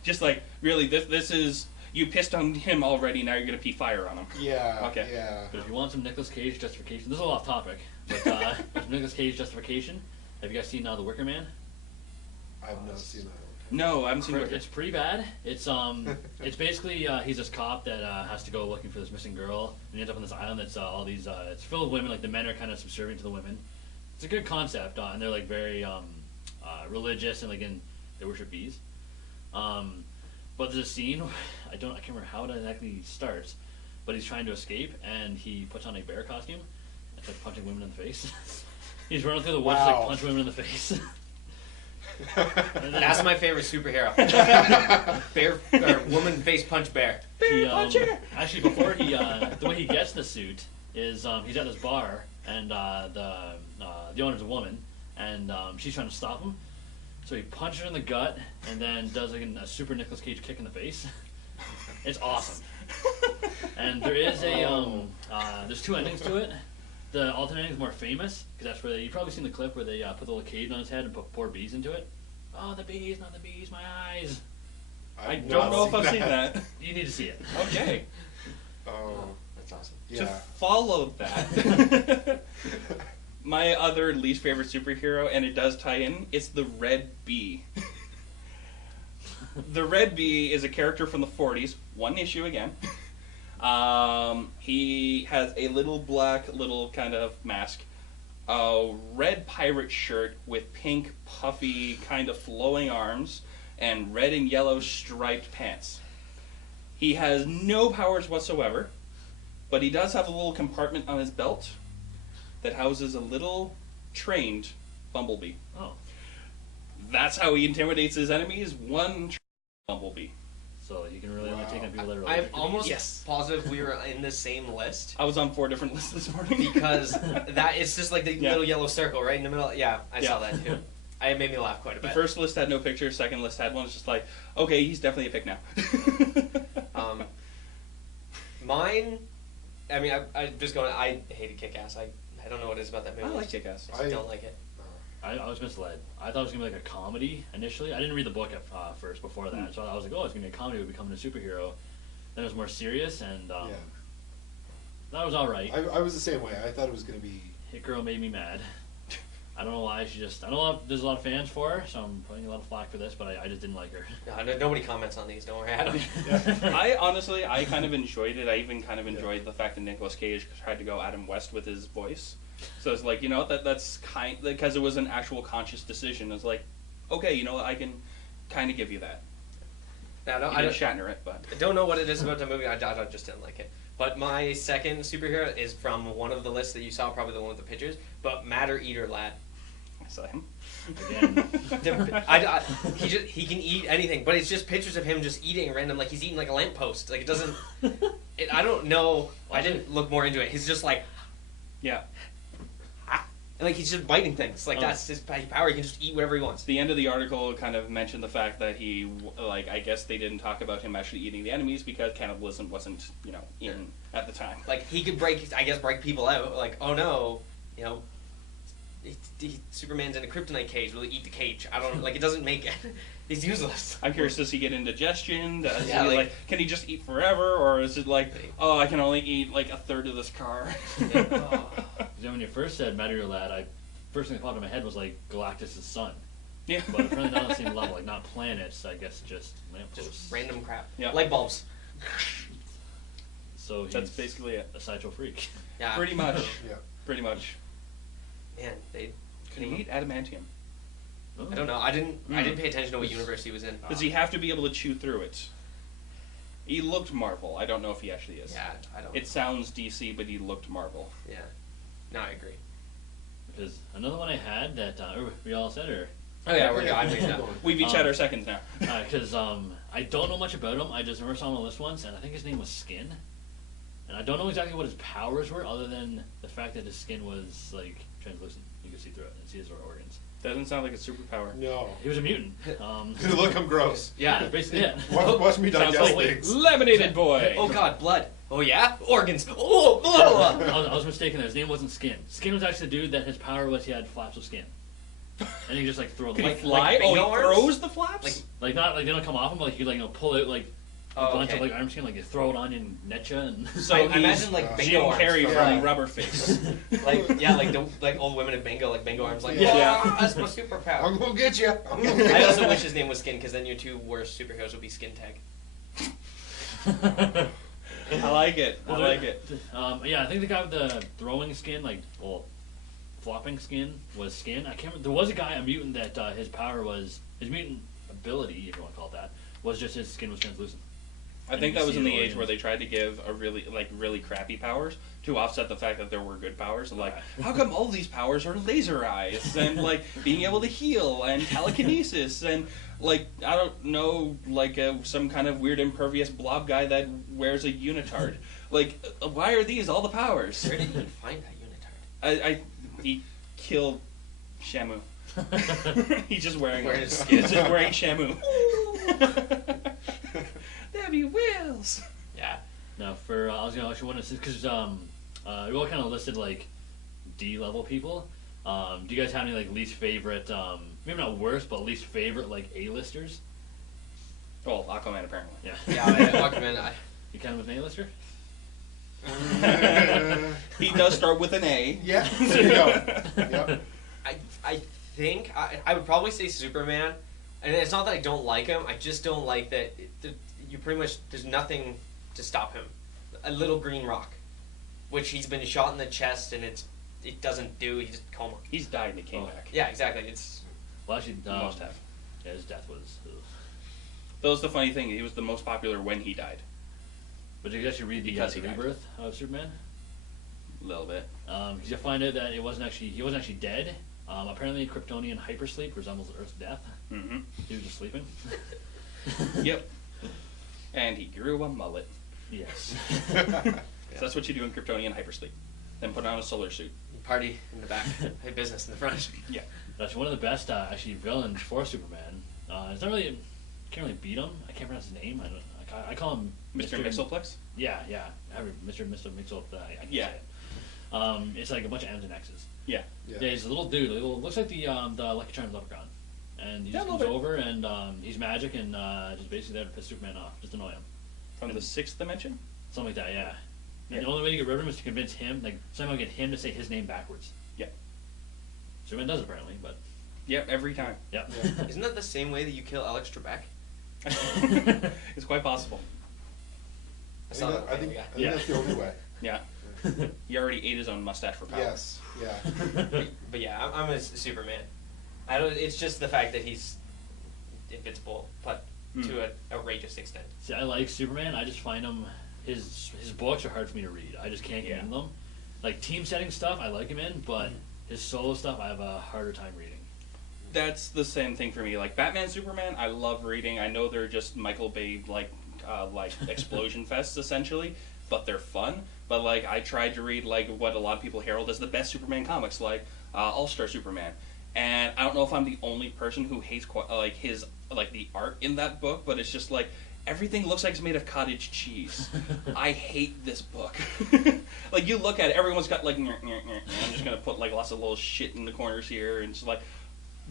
Just like, really, this is, you pissed on him already, now you're going to pee fire on him. Yeah. Okay. Yeah. but if you want some Nicolas Cage justification, this is a lot off topic. But some Nicolas Cage justification. Have you guys seen The Wicker Man? I've not seen that. No, I haven't seen it. It's pretty bad. It's basically he's this cop that has to go looking for this missing girl, and he ends up on this island that's all these. It's filled with women. Like the men are kind of subservient to the women. It's a good concept, and they're like very religious and they worship bees. But there's a scene I can't remember how it exactly starts, but he's trying to escape and he puts on a bear costume and starts punching women in the face. He's running through the woods Wow. like punch women in the face. And then- That's my favorite superhero. Bear or woman face punch bear. He, actually, before he, the way he gets the suit is he's at this bar, and the owner's a woman, and she's trying to stop him. So he punches her in the gut, and then does a super Nicolas Cage kick in the face. It's awesome. And there is there's two endings to it. The alternate ending is more famous because that's where you've probably seen the clip where they put the little cage on his head and pour bees into it. Oh, the bees, not the bees, my eyes. I I've don't not know if I've seen that. You need to see it. Okay. Oh. That's awesome. To Yeah. follow that, my other least favorite superhero, and it does tie in, it's the Red Bee. The Red Bee is a character from the 40s, one issue again. He has a little black, kind of mask, a red pirate shirt with pink, puffy, kind of flowing arms, and red and yellow striped pants. He has no powers whatsoever, but he does have a little compartment on his belt that houses a little trained bumblebee. Oh, That's how he intimidates his enemies, one bumblebee. so you can really only take on people that are I'm allergic to almost Yes. positive we were in the same list I was on 4 different lists this morning. because that it's just like the Yeah. little yellow circle right in the middle. Yeah, I saw Yeah. that too. It made me laugh quite a The bit. first list had no picture, second list had one. It's just like, okay, he's definitely a pick now. Mine, I mean, I just going. I hated Kick-Ass. I don't know what it is about that movie. I like Kick-Ass. I just don't like it. I was misled. I thought it was gonna be like a comedy initially. I didn't read the book at first before that, so I was like, oh, it's gonna be a comedy with becoming a superhero. Then it was more serious, and Yeah. that was all right. I was the same way. I thought it was going to be. Hit Girl made me mad. I don't know why. I know there's a lot of fans for her, so I'm putting a lot of flack for this, but I just didn't like her. Nobody comments on these. Don't worry, Adam. I honestly, I kind of enjoyed it. I even kind of enjoyed the fact that Nicolas Cage tried to go Adam West with his voice. So it's like, that's kind, because it was an actual conscious decision. It's like, okay, you know what, I can kind of give you that. Now, I didn't Shatner it, but I don't know what it is about the movie. I just didn't like it. But my second superhero is from one of the lists that you saw, probably the one with the pictures. But Matter Eater Lad. I saw him. Again, He can eat anything, but it's just pictures of him just eating random, like he's eating like a lamppost. Like it doesn't. I don't know. I didn't look more into it. He's just like, Yeah. and like he's just biting things. Like Oh. that's his power. He can just eat whatever he wants. The end of the article kind of mentioned the fact that he, like, I guess they didn't talk about him actually eating the enemies because cannibalism wasn't, in at the time. Like he could break people out. Like oh no, Superman's in a kryptonite cage. Will he eat the cage? I don't like. It doesn't make it. He's useless. I'm curious, does he get indigestion? Does Yeah, he, like- can he just eat forever? Or is it like, oh, I can only eat like a third of this car? then when you first said Matter Lad, I first thing that popped in my head was like Galactus' son. Yeah. But apparently not on the same level, like not planets, I guess just lampposts. Just random crap. Yeah. Light bulbs. So he's That's basically it. a sideshow freak. Yeah. Pretty much. Yeah. Pretty much. Man, they. Can he eat adamantium? I don't know. I didn't pay attention to what universe he was in. Does he have to be able to chew through it? He looked Marvel. I don't know if he actually is. Yeah, I don't. It sounds DC, but he looked Marvel. Yeah. No, I agree. Because another one I had that we all said, or Oh yeah, we're good. I made that. We've each had our seconds now. because I don't know much about him. I just remember saw him on the list once, and I think his name was Skin. And I don't know exactly what his powers were, other than the fact that his skin was like translucent. You could see through it and see his organs. Doesn't sound like a superpower. No. He was a mutant. Look, I'm gross. Yeah. Basically, yeah. Watch me Sounds digest like things. laminated boy. Oh god, blood. Oh yeah, organs. Oh, blood. I was mistaken there. His name wasn't Skin. Skin was actually the dude that his power was he had flaps of skin. And he just like throw them. Can he Like- fly? like Oh, he bingo arms? throws the flaps? Like not like they don't come off him, but like you like pull out like a Oh, bunch okay. of like arm skin, like you throw it on you and net you and So I he's imagine like Jim bingo arms. Carrey from, from Rubberface. like yeah, like the old women in bingo, like bingo arms, like Yeah. "Ah, that's my superpower. I'm gonna get you. I also wish his name was Skin, because then your two worst superheroes would be Skin Tag. I like it. I like it. Yeah, I think the guy with the throwing skin, like flopping skin, was Skin. I can't remember. There was a guy, a mutant, that his power was his mutant ability, if you want to call it that, was just his skin was translucent. I think that was in the age organs. where they tried to give a really crappy powers to offset the fact that there were good powers. Like, how come all these powers are laser eyes and like being able to heal and telekinesis and like I don't know, like some kind of weird impervious blob guy that wears a unitard. Like, why are these all the powers? Where did he find that unitard? He killed Shamu. He's just wearing Wearing it. his skin. He's just wearing Shamu. There be wheels. Yeah. Now, for I was gonna actually want to because we all kind of listed like D level people. Do you guys have any like least favorite, maybe not worst, but least favorite like A-listers? Well, Aquaman apparently. Yeah. Yeah, Aquaman. You kind of an A-lister? He does start with an A. Yeah. There you go. Yep. I think I would probably say Superman, and it's not that I don't like him. I just don't like that you pretty much there's nothing to stop him. A little green rock, which he's been shot in the chest and it doesn't do. He's just coma. He's died and he came Oh. back. Yeah, exactly. It's Well, actually, He must have. Yeah, his death was. That was the funny thing. He was the most popular when he died. But did you actually read the Because he died. rebirth of Superman? A little bit. Because you find out that he wasn't actually dead. Apparently, Kryptonian hypersleep resembles Earth's death. Mm-hmm. He was just sleeping. Yep. And he grew a mullet. Yes. So that's what you do in Kryptonian hypersleep. Then put on a solar suit. party in the back, hey business in the front. Yeah. That's one of the best actually villains for Superman. It's not really can't really beat him. I can't pronounce his name. I call him Mr. Mixelplex? Yeah. Mr. Mixel. I can't Yeah. say it. It's like a bunch of M's and X's. Yeah. Yeah, he's a little dude. Looks like the Lucky Charms leprechaun. And he Yeah, just a comes little bit. over and he's magic and just basically there to piss Superman off, just annoy him. From the sixth dimension? Something like that, yeah. Yeah. And the only way to get rid of him is to convince him, like somehow get him to say his name backwards. Yeah. Superman does apparently, but Yep, every time. yeah. Isn't that the same way that you kill Alex Trebek? It's quite possible. I saw that. I think Yeah. that's the only way. Yeah. He already ate his own mustache for power. Yes. Yeah. But yeah, I'm a Superman. I don't. It's just the fact that he's invincible, but to an outrageous extent. See, I like Superman. I just find him his books are hard for me to read. I just can't get Yeah. into them. Like team setting stuff, I like him in, but his solo stuff, I have a harder time reading. That's the same thing for me. Like Batman, Superman, I love reading. I know they're just Michael Bay like explosion fests essentially, but they're fun. But like I tried to read like what a lot of people herald as the best Superman comics, like All-Star Superman, and I don't know if I'm the only person who hates his the art in that book, but it's just like everything looks like it's made of cottage cheese. I hate this book. Like you look at it, everyone's got like I'm just gonna put like lots of little shit in the corners here, and it's like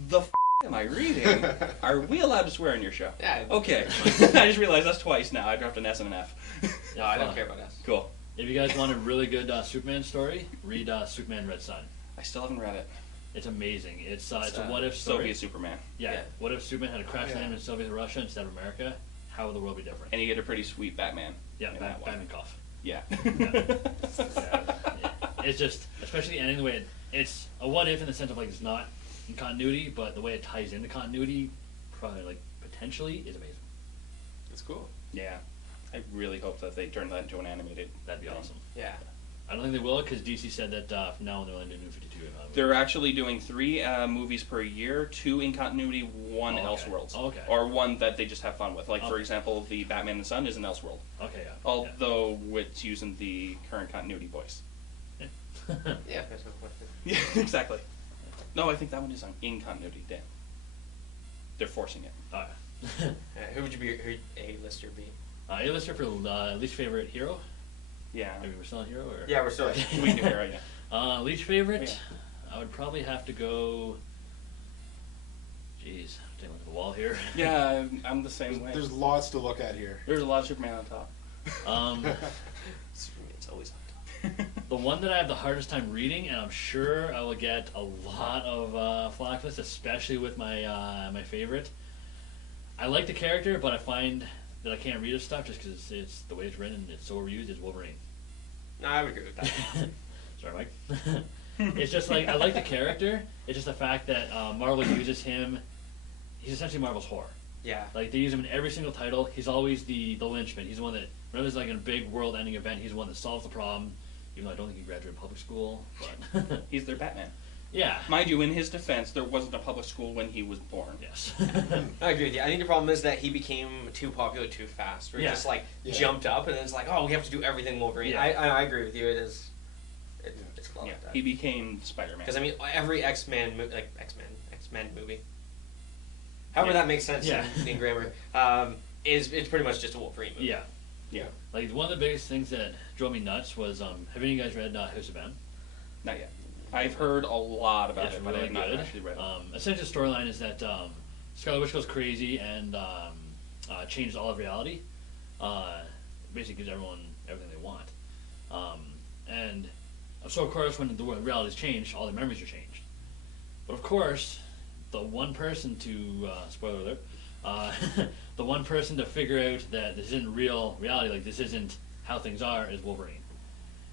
the am I reading? Are we allowed to swear on your show? Yeah. Okay. I just realized that's twice now. I dropped an S and an F. No, I don't care about us. Cool. If you guys want a really good Superman story, read Superman Red Sun. I still haven't read it. It's amazing. It's a what if story. Soviet Superman. Yeah. Yeah. What if Superman had a crash yeah. land in Soviet Russia instead of America? How would the world be different? And you get a pretty sweet Batman. Yeah, in that one. Batman cough. Yeah. Yeah. It's just, especially ending the way it's a what if in the sense of like it's not in continuity, but the way it ties into continuity, probably like potentially is amazing. That's cool. Yeah. I really hope that they turn that into an animated. That'd be awesome. Yeah. I don't think they will because DC said that from now on they're only doing New 52. They're actually doing 3 movies per year, 2 in continuity, 1 Oh, okay. Elseworlds. Oh, okay. Or 1 that they just have fun with. Like, for Okay. example, the Batman and Son is an Elseworld. Okay, yeah. Although it's using the current continuity voice. Yeah. Yeah. There's no question. Yeah, exactly. No, I think that one is in continuity. Damn. They're forcing it. Oh, yeah. Who would you be? Who A-lister be? A-lister for least favorite hero? Yeah. Maybe we're still on hero? Or? Yeah, we're still. We do it right now. Least favorite? Yeah. I would probably have to go. Jeez, I'm taking a look at the wall here. Yeah, I'm the same way. There's lots to look at here. There's a lot of Superman on top. It's always on top. The one that I have the hardest time reading, and I'm sure I will get a lot of flack for this, especially with my my favorite. I like the character, but I find that I can't read his stuff just because it's the way it's written and it's so overused. Is Wolverine. No, I would agree with that. Sorry, Mike. It's just like I like the character. It's just the fact that Marvel uses him. He's essentially Marvel's whore. Yeah. Like they use him in every single title. He's always the linchpin. He's the one that whenever there's like a big world-ending event, he's the one that solves the problem. Even though I don't think he graduated public school, but He's their Batman. yeah. Mind you, in his defense, there wasn't a public school when he was born. Yes. I agree with you. I think the problem is that he became too popular too fast. Where he Yeah. just like Yeah. jumped up and then it's like, oh, we have to do everything Wolverine. Yeah. I agree with you. It is. It's close Yeah, like that. he became Spider-Man. Because I mean, every X-Men movie, however Yeah. that makes sense Yeah. in grammar, it's pretty much just a Wolverine movie. Yeah. Yeah, Like one of the biggest things that drove me nuts was have any of you guys read House of M? not yet. I've heard a lot about It's it, but really I've not good. actually read it. Essentially, the storyline is that Scarlet Witch goes crazy and changes all of reality. Basically, gives everyone everything they want. And so, of course, when the reality's changed, all the memories are changed. But of course, the one person to spoiler alert, the one person to figure out that this isn't real reality, like this isn't how things are, is Wolverine.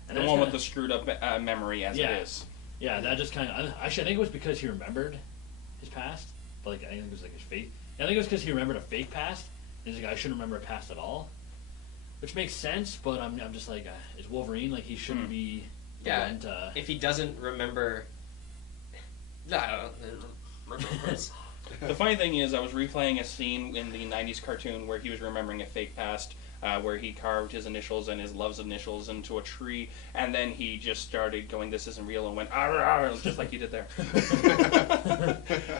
And The that's one with kinda- the screwed up memory as Yeah. it is. Yeah, that just kind of. Actually, I think it was because he remembered his past. But like, I think it was like his fake. I think it was because he remembered a fake past. And he's like, I shouldn't remember a past at all. Which makes sense, but I'm just like, is Wolverine like he shouldn't be the Yeah. one to. If he doesn't remember, I don't know. The funny thing is, I was replaying a scene in the 90s cartoon where he was remembering a fake past, where he carved his initials and his love's initials into a tree, and then he just started going, this isn't real, and went, "Arr, arr," just like you did there.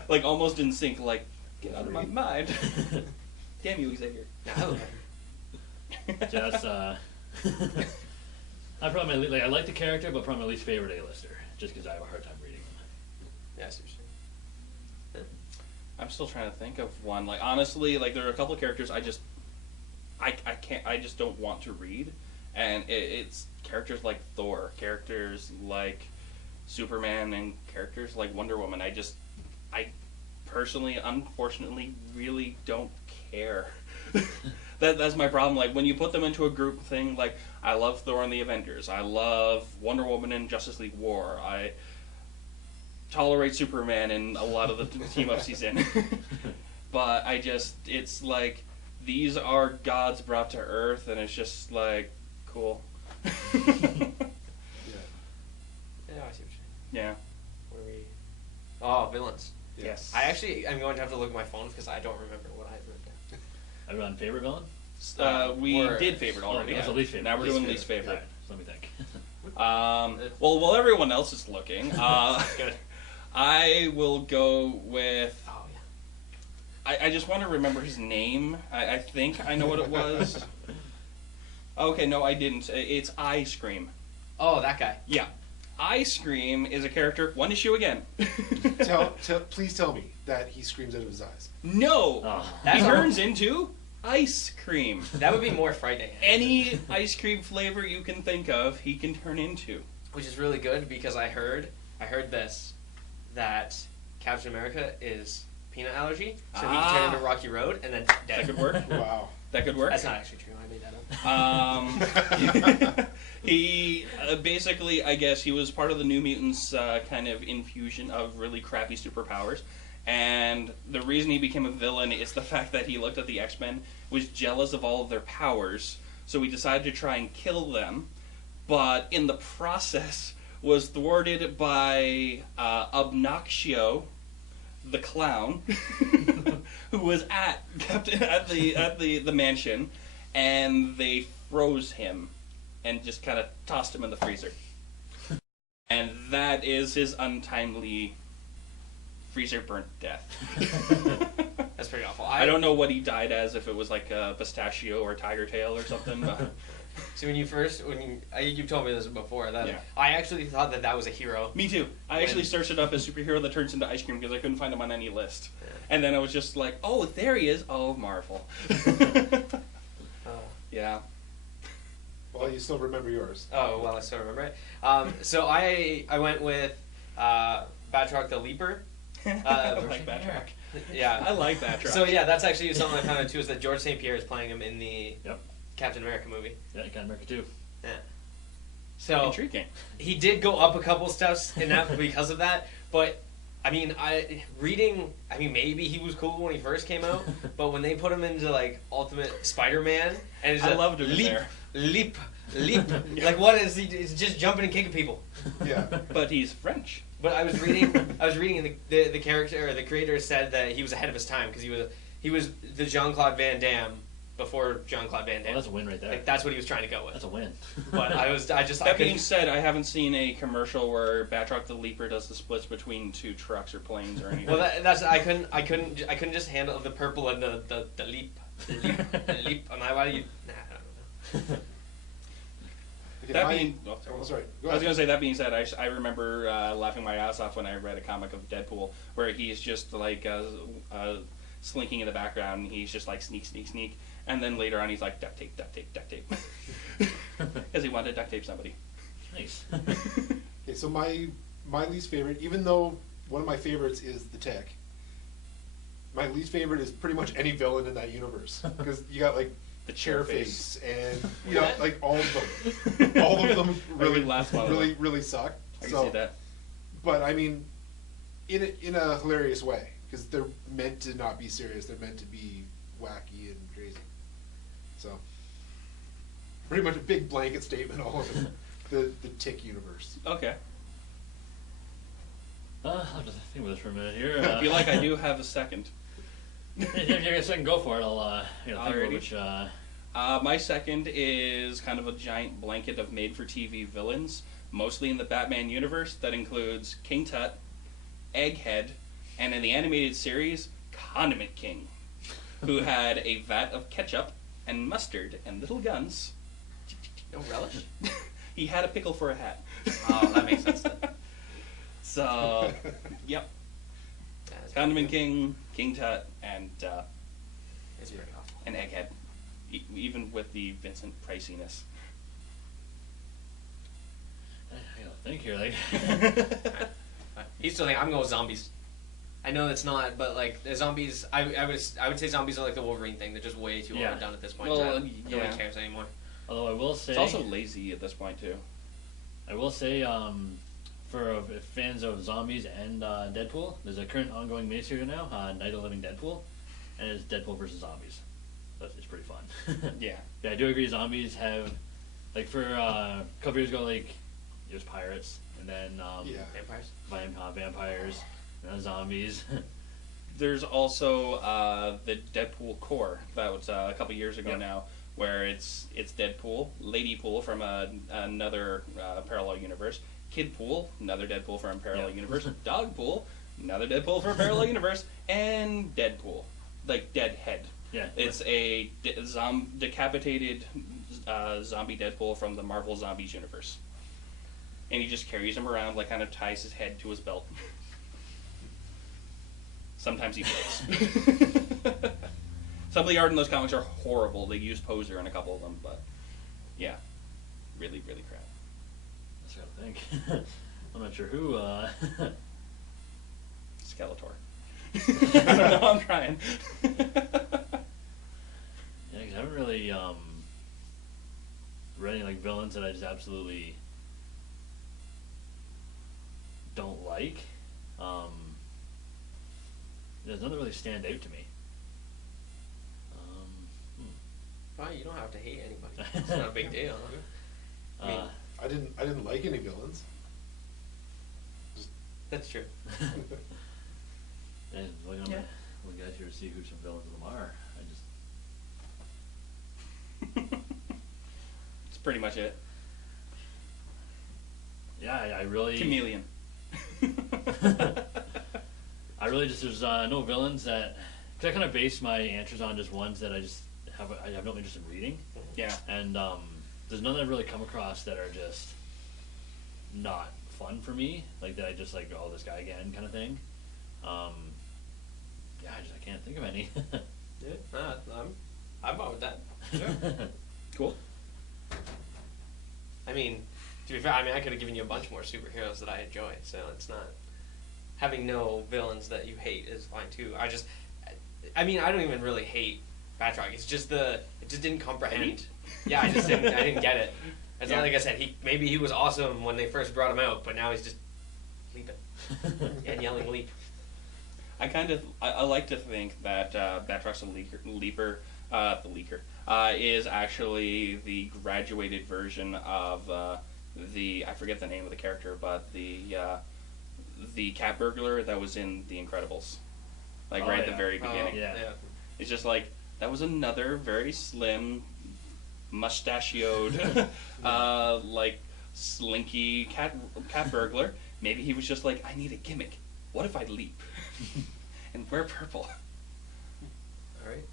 Like, almost in sync, like, get out of my mind. Damn you, Xavier. No. Just I probably like I like the character, but probably my least favorite A-lister, just because I have a hard time reading him. Yeah, seriously. I'm still trying to think of one. Like, honestly, like, there are a couple of characters I can't, I just don't want to read. And it's characters like Thor, characters like Superman, and characters like Wonder Woman. I personally, unfortunately, really don't care. That's my problem. Like, when you put them into a group thing, like, I love Thor and the Avengers. I love Wonder Woman and Justice League War. I tolerate Superman in a lot of the team-ups he's in. But it's like, these are gods brought to Earth, and it's just like, cool. Yeah. Yeah, I see what you're saying. Yeah. What are we? Oh, villains. Yes. I'm going to have to look at my phone because I don't remember what I wrote down. Everyone favorite villain? We Or- did favorite already. it was the least favorite. Now we're Least doing least favorite. Alright, so let me think. Well, while everyone else is looking, Good. I will go with. Oh yeah. I just want to remember his name. I think I know what it was. Okay, no, I didn't. It's Ice Cream. Oh, that guy. Yeah. Ice Cream is a character. One issue again. Please tell me that he screams out of his eyes. No! Oh. He That's turns into ice cream. That would be more frightening. Any ice cream flavor you can think of, he can turn into. Which is really good because I heard this that Captain America is peanut allergy, so he can turn into Rocky Road and then dead. That could work. Wow. That could work. That's not actually true. I made that up. He basically, I guess, he was part of the New Mutants kind of infusion of really crappy superpowers. And the reason he became a villain is the fact that he looked at the X-Men, was jealous of all of their powers, so he decided to try and kill them, but in the process was thwarted by Obnoxio, the clown, who was at the mansion, and they froze him and just kind of tossed him in the freezer. And that is his untimely freezer burnt death. That's pretty awful. I don't know what he died as, if it was like a pistachio or tiger tail or something. But See, when you told me this before, that Yeah. I actually thought that was a hero. me too. I actually searched it up as superhero that turns into ice cream because I couldn't find him on any list. Yeah. And then I was just like, oh, there he is. Oh, Marvel. Yeah. Well, you still remember yours. Oh, well, I still remember it. So I went with Batroc the Leaper. I like Batroc. Yeah. I like Batroc. So yeah, that's actually something I found out too, is that George St. Pierre is playing him in the Yep. Captain America movie. Yeah, Captain America 2. Yeah. So Intriguing. he did go up a couple steps in that because of that, but I mean, maybe he was cool when he first came out, but when they put him into like Ultimate Spider-Man, and it's I loved him in leap, there. leap, like what is he? He's just jumping and kicking people. Yeah. But he's French. But I was reading the character, or the creator said that he was ahead of his time because he was the Jean-Claude Van Damme before Jean-Claude Van Well, Damme. that's a win right there. Like that's what he was trying to go with. That's a win. But That being said, I haven't seen a commercial where Batroc the Leaper does the splits between two trucks or planes or anything. Well, I couldn't just handle the purple and the leap, the leap. Am I? Why do you? Nah, I don't know. Okay, That my- being, Oh, sorry. Go I was ahead. gonna say, that being said, I remember laughing my ass off when I read a comic of Deadpool where he's just like slinking in the background. And he's just like sneak, sneak, sneak, and then later on he's like duct tape, duct tape, duct tape, because he wanted to duct tape somebody. Nice. Okay, so my least favorite, even though one of my favorites is the Tick, my least favorite is pretty much any villain in that universe, because you got like The Chairface and What? like all of them, really last one of them. really suck. I can see that. But I mean, in a hilarious way, because they're meant to not be serious. They're meant to be wacky and crazy. So, pretty much a big blanket statement all of the Tick universe. Okay. I'll have to think about this for a minute here. I feel like I do have a second. If you guys can go for it, I'll think about Alrighty. which. My second is kind of a giant blanket of made-for-TV villains, mostly in the Batman universe. That includes King Tut, Egghead, and in the animated series, Condiment King, who had a vat of ketchup and mustard and little guns. No relish. He had a pickle for a hat. Oh, that makes sense then. So, yep. That's Condiment pretty King, King Tut, and good. It's pretty awful. an Egghead. Even with the Vincent Priciness. I gotta think here. Like, He's still thinking, I'm going with zombies. I know it's not, but like the zombies, I would say zombies are like the Wolverine thing. They're just way too Yeah. overdone at this point. Well, in time. Nobody yeah. cares anymore. although I will say, It's also lazy at this point, too. For fans of zombies and Deadpool, there's a current ongoing miniseries now, Night of the Living Deadpool, and it's Deadpool versus zombies. So it's pretty fun. Yeah. Yeah, I do agree. Zombies have, like, for a couple years ago, like, it was pirates, and then Yeah. Vampires. vampires, and then zombies. There's also the Deadpool Core that was a couple years ago Yep. now, where it's Deadpool, Ladypool from another parallel universe, Kidpool, another Deadpool from a parallel Yep. universe, Dogpool, another Deadpool from a parallel universe, and Deadpool, like Deadhead. Yeah. It's a decapitated zombie Deadpool from the Marvel Zombies universe. And he just carries him around, like kind of ties his head to his belt. Sometimes he floats. Some of the art in those comics are horrible. They use Poser in a couple of them, but yeah, really, really crap. I just gotta think. I'm not sure who. Skeletor. I don't know. I'm trying. Yeah, 'cause I haven't really read any like villains that I just absolutely don't like. There's nothing really stand out to me. Well, you don't have to hate anybody. It's not a big deal. I mean, I didn't like any villains. that's true. And look at Yeah. my guys here to see who some villains of them are. That's pretty much it. I really Chameleon. I really just there's no villains that because I kind of base my answers on just ones that I have no interest in reading, Yeah. and there's none that I've really come across that are just not fun for me, like that I just like this guy again kind of thing. I can't think of any. Yeah, I'm fine with that. Cool. I mean, to be fair, I could have given you a bunch more superheroes that I enjoy, so it's not having no villains that you hate is fine too. I don't even really hate Batroc. It's just it just didn't comprehend. Yeah, I didn't get it. It's not like I said, maybe he was awesome when they first brought him out, but now he's just leaping and yelling leap. I like to think that Batroc's the leaker, is actually the graduated version of I forget the name of the character, but the cat burglar that was in The Incredibles, right at the very beginning. Yeah. It's just like that was another very slim, mustachioed, slinky cat burglar. Maybe he was just like, I need a gimmick. What if I leap and wear purple? All right.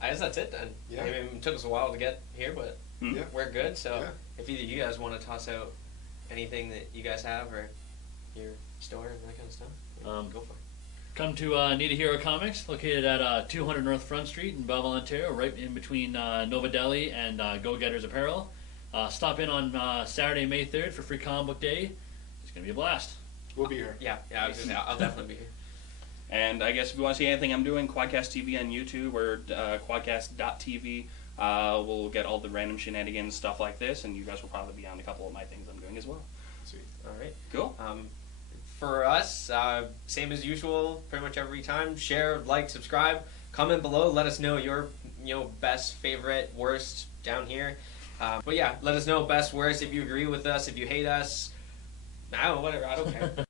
I guess that's it then. Yeah. I mean, it took us a while to get here, but Yeah. we're good. So Yeah. if either you guys want to toss out anything that you guys have or your store and that kind of stuff, go for it. Come to Need a Hero Comics, located at 200 North Front Street in Belleville, Ontario, right in between Nova Deli and Go Getters Apparel. Stop in on Saturday, May 3rd for Free Comic Book Day. It's going to be a blast. We'll be here. Yeah, I'll definitely be here. And I guess if you want to see anything I'm doing, Quadcast TV on YouTube or quadcast.tv. We'll get all the random shenanigans, stuff like this, and you guys will probably be on a couple of my things I'm doing as well. Sweet. All right. Cool. For us, same as usual, pretty much every time. Share, like, subscribe, comment below. Let us know your best, favorite, worst down here. But yeah, let us know best, worst. If you agree with us, if you hate us, whatever. I don't care.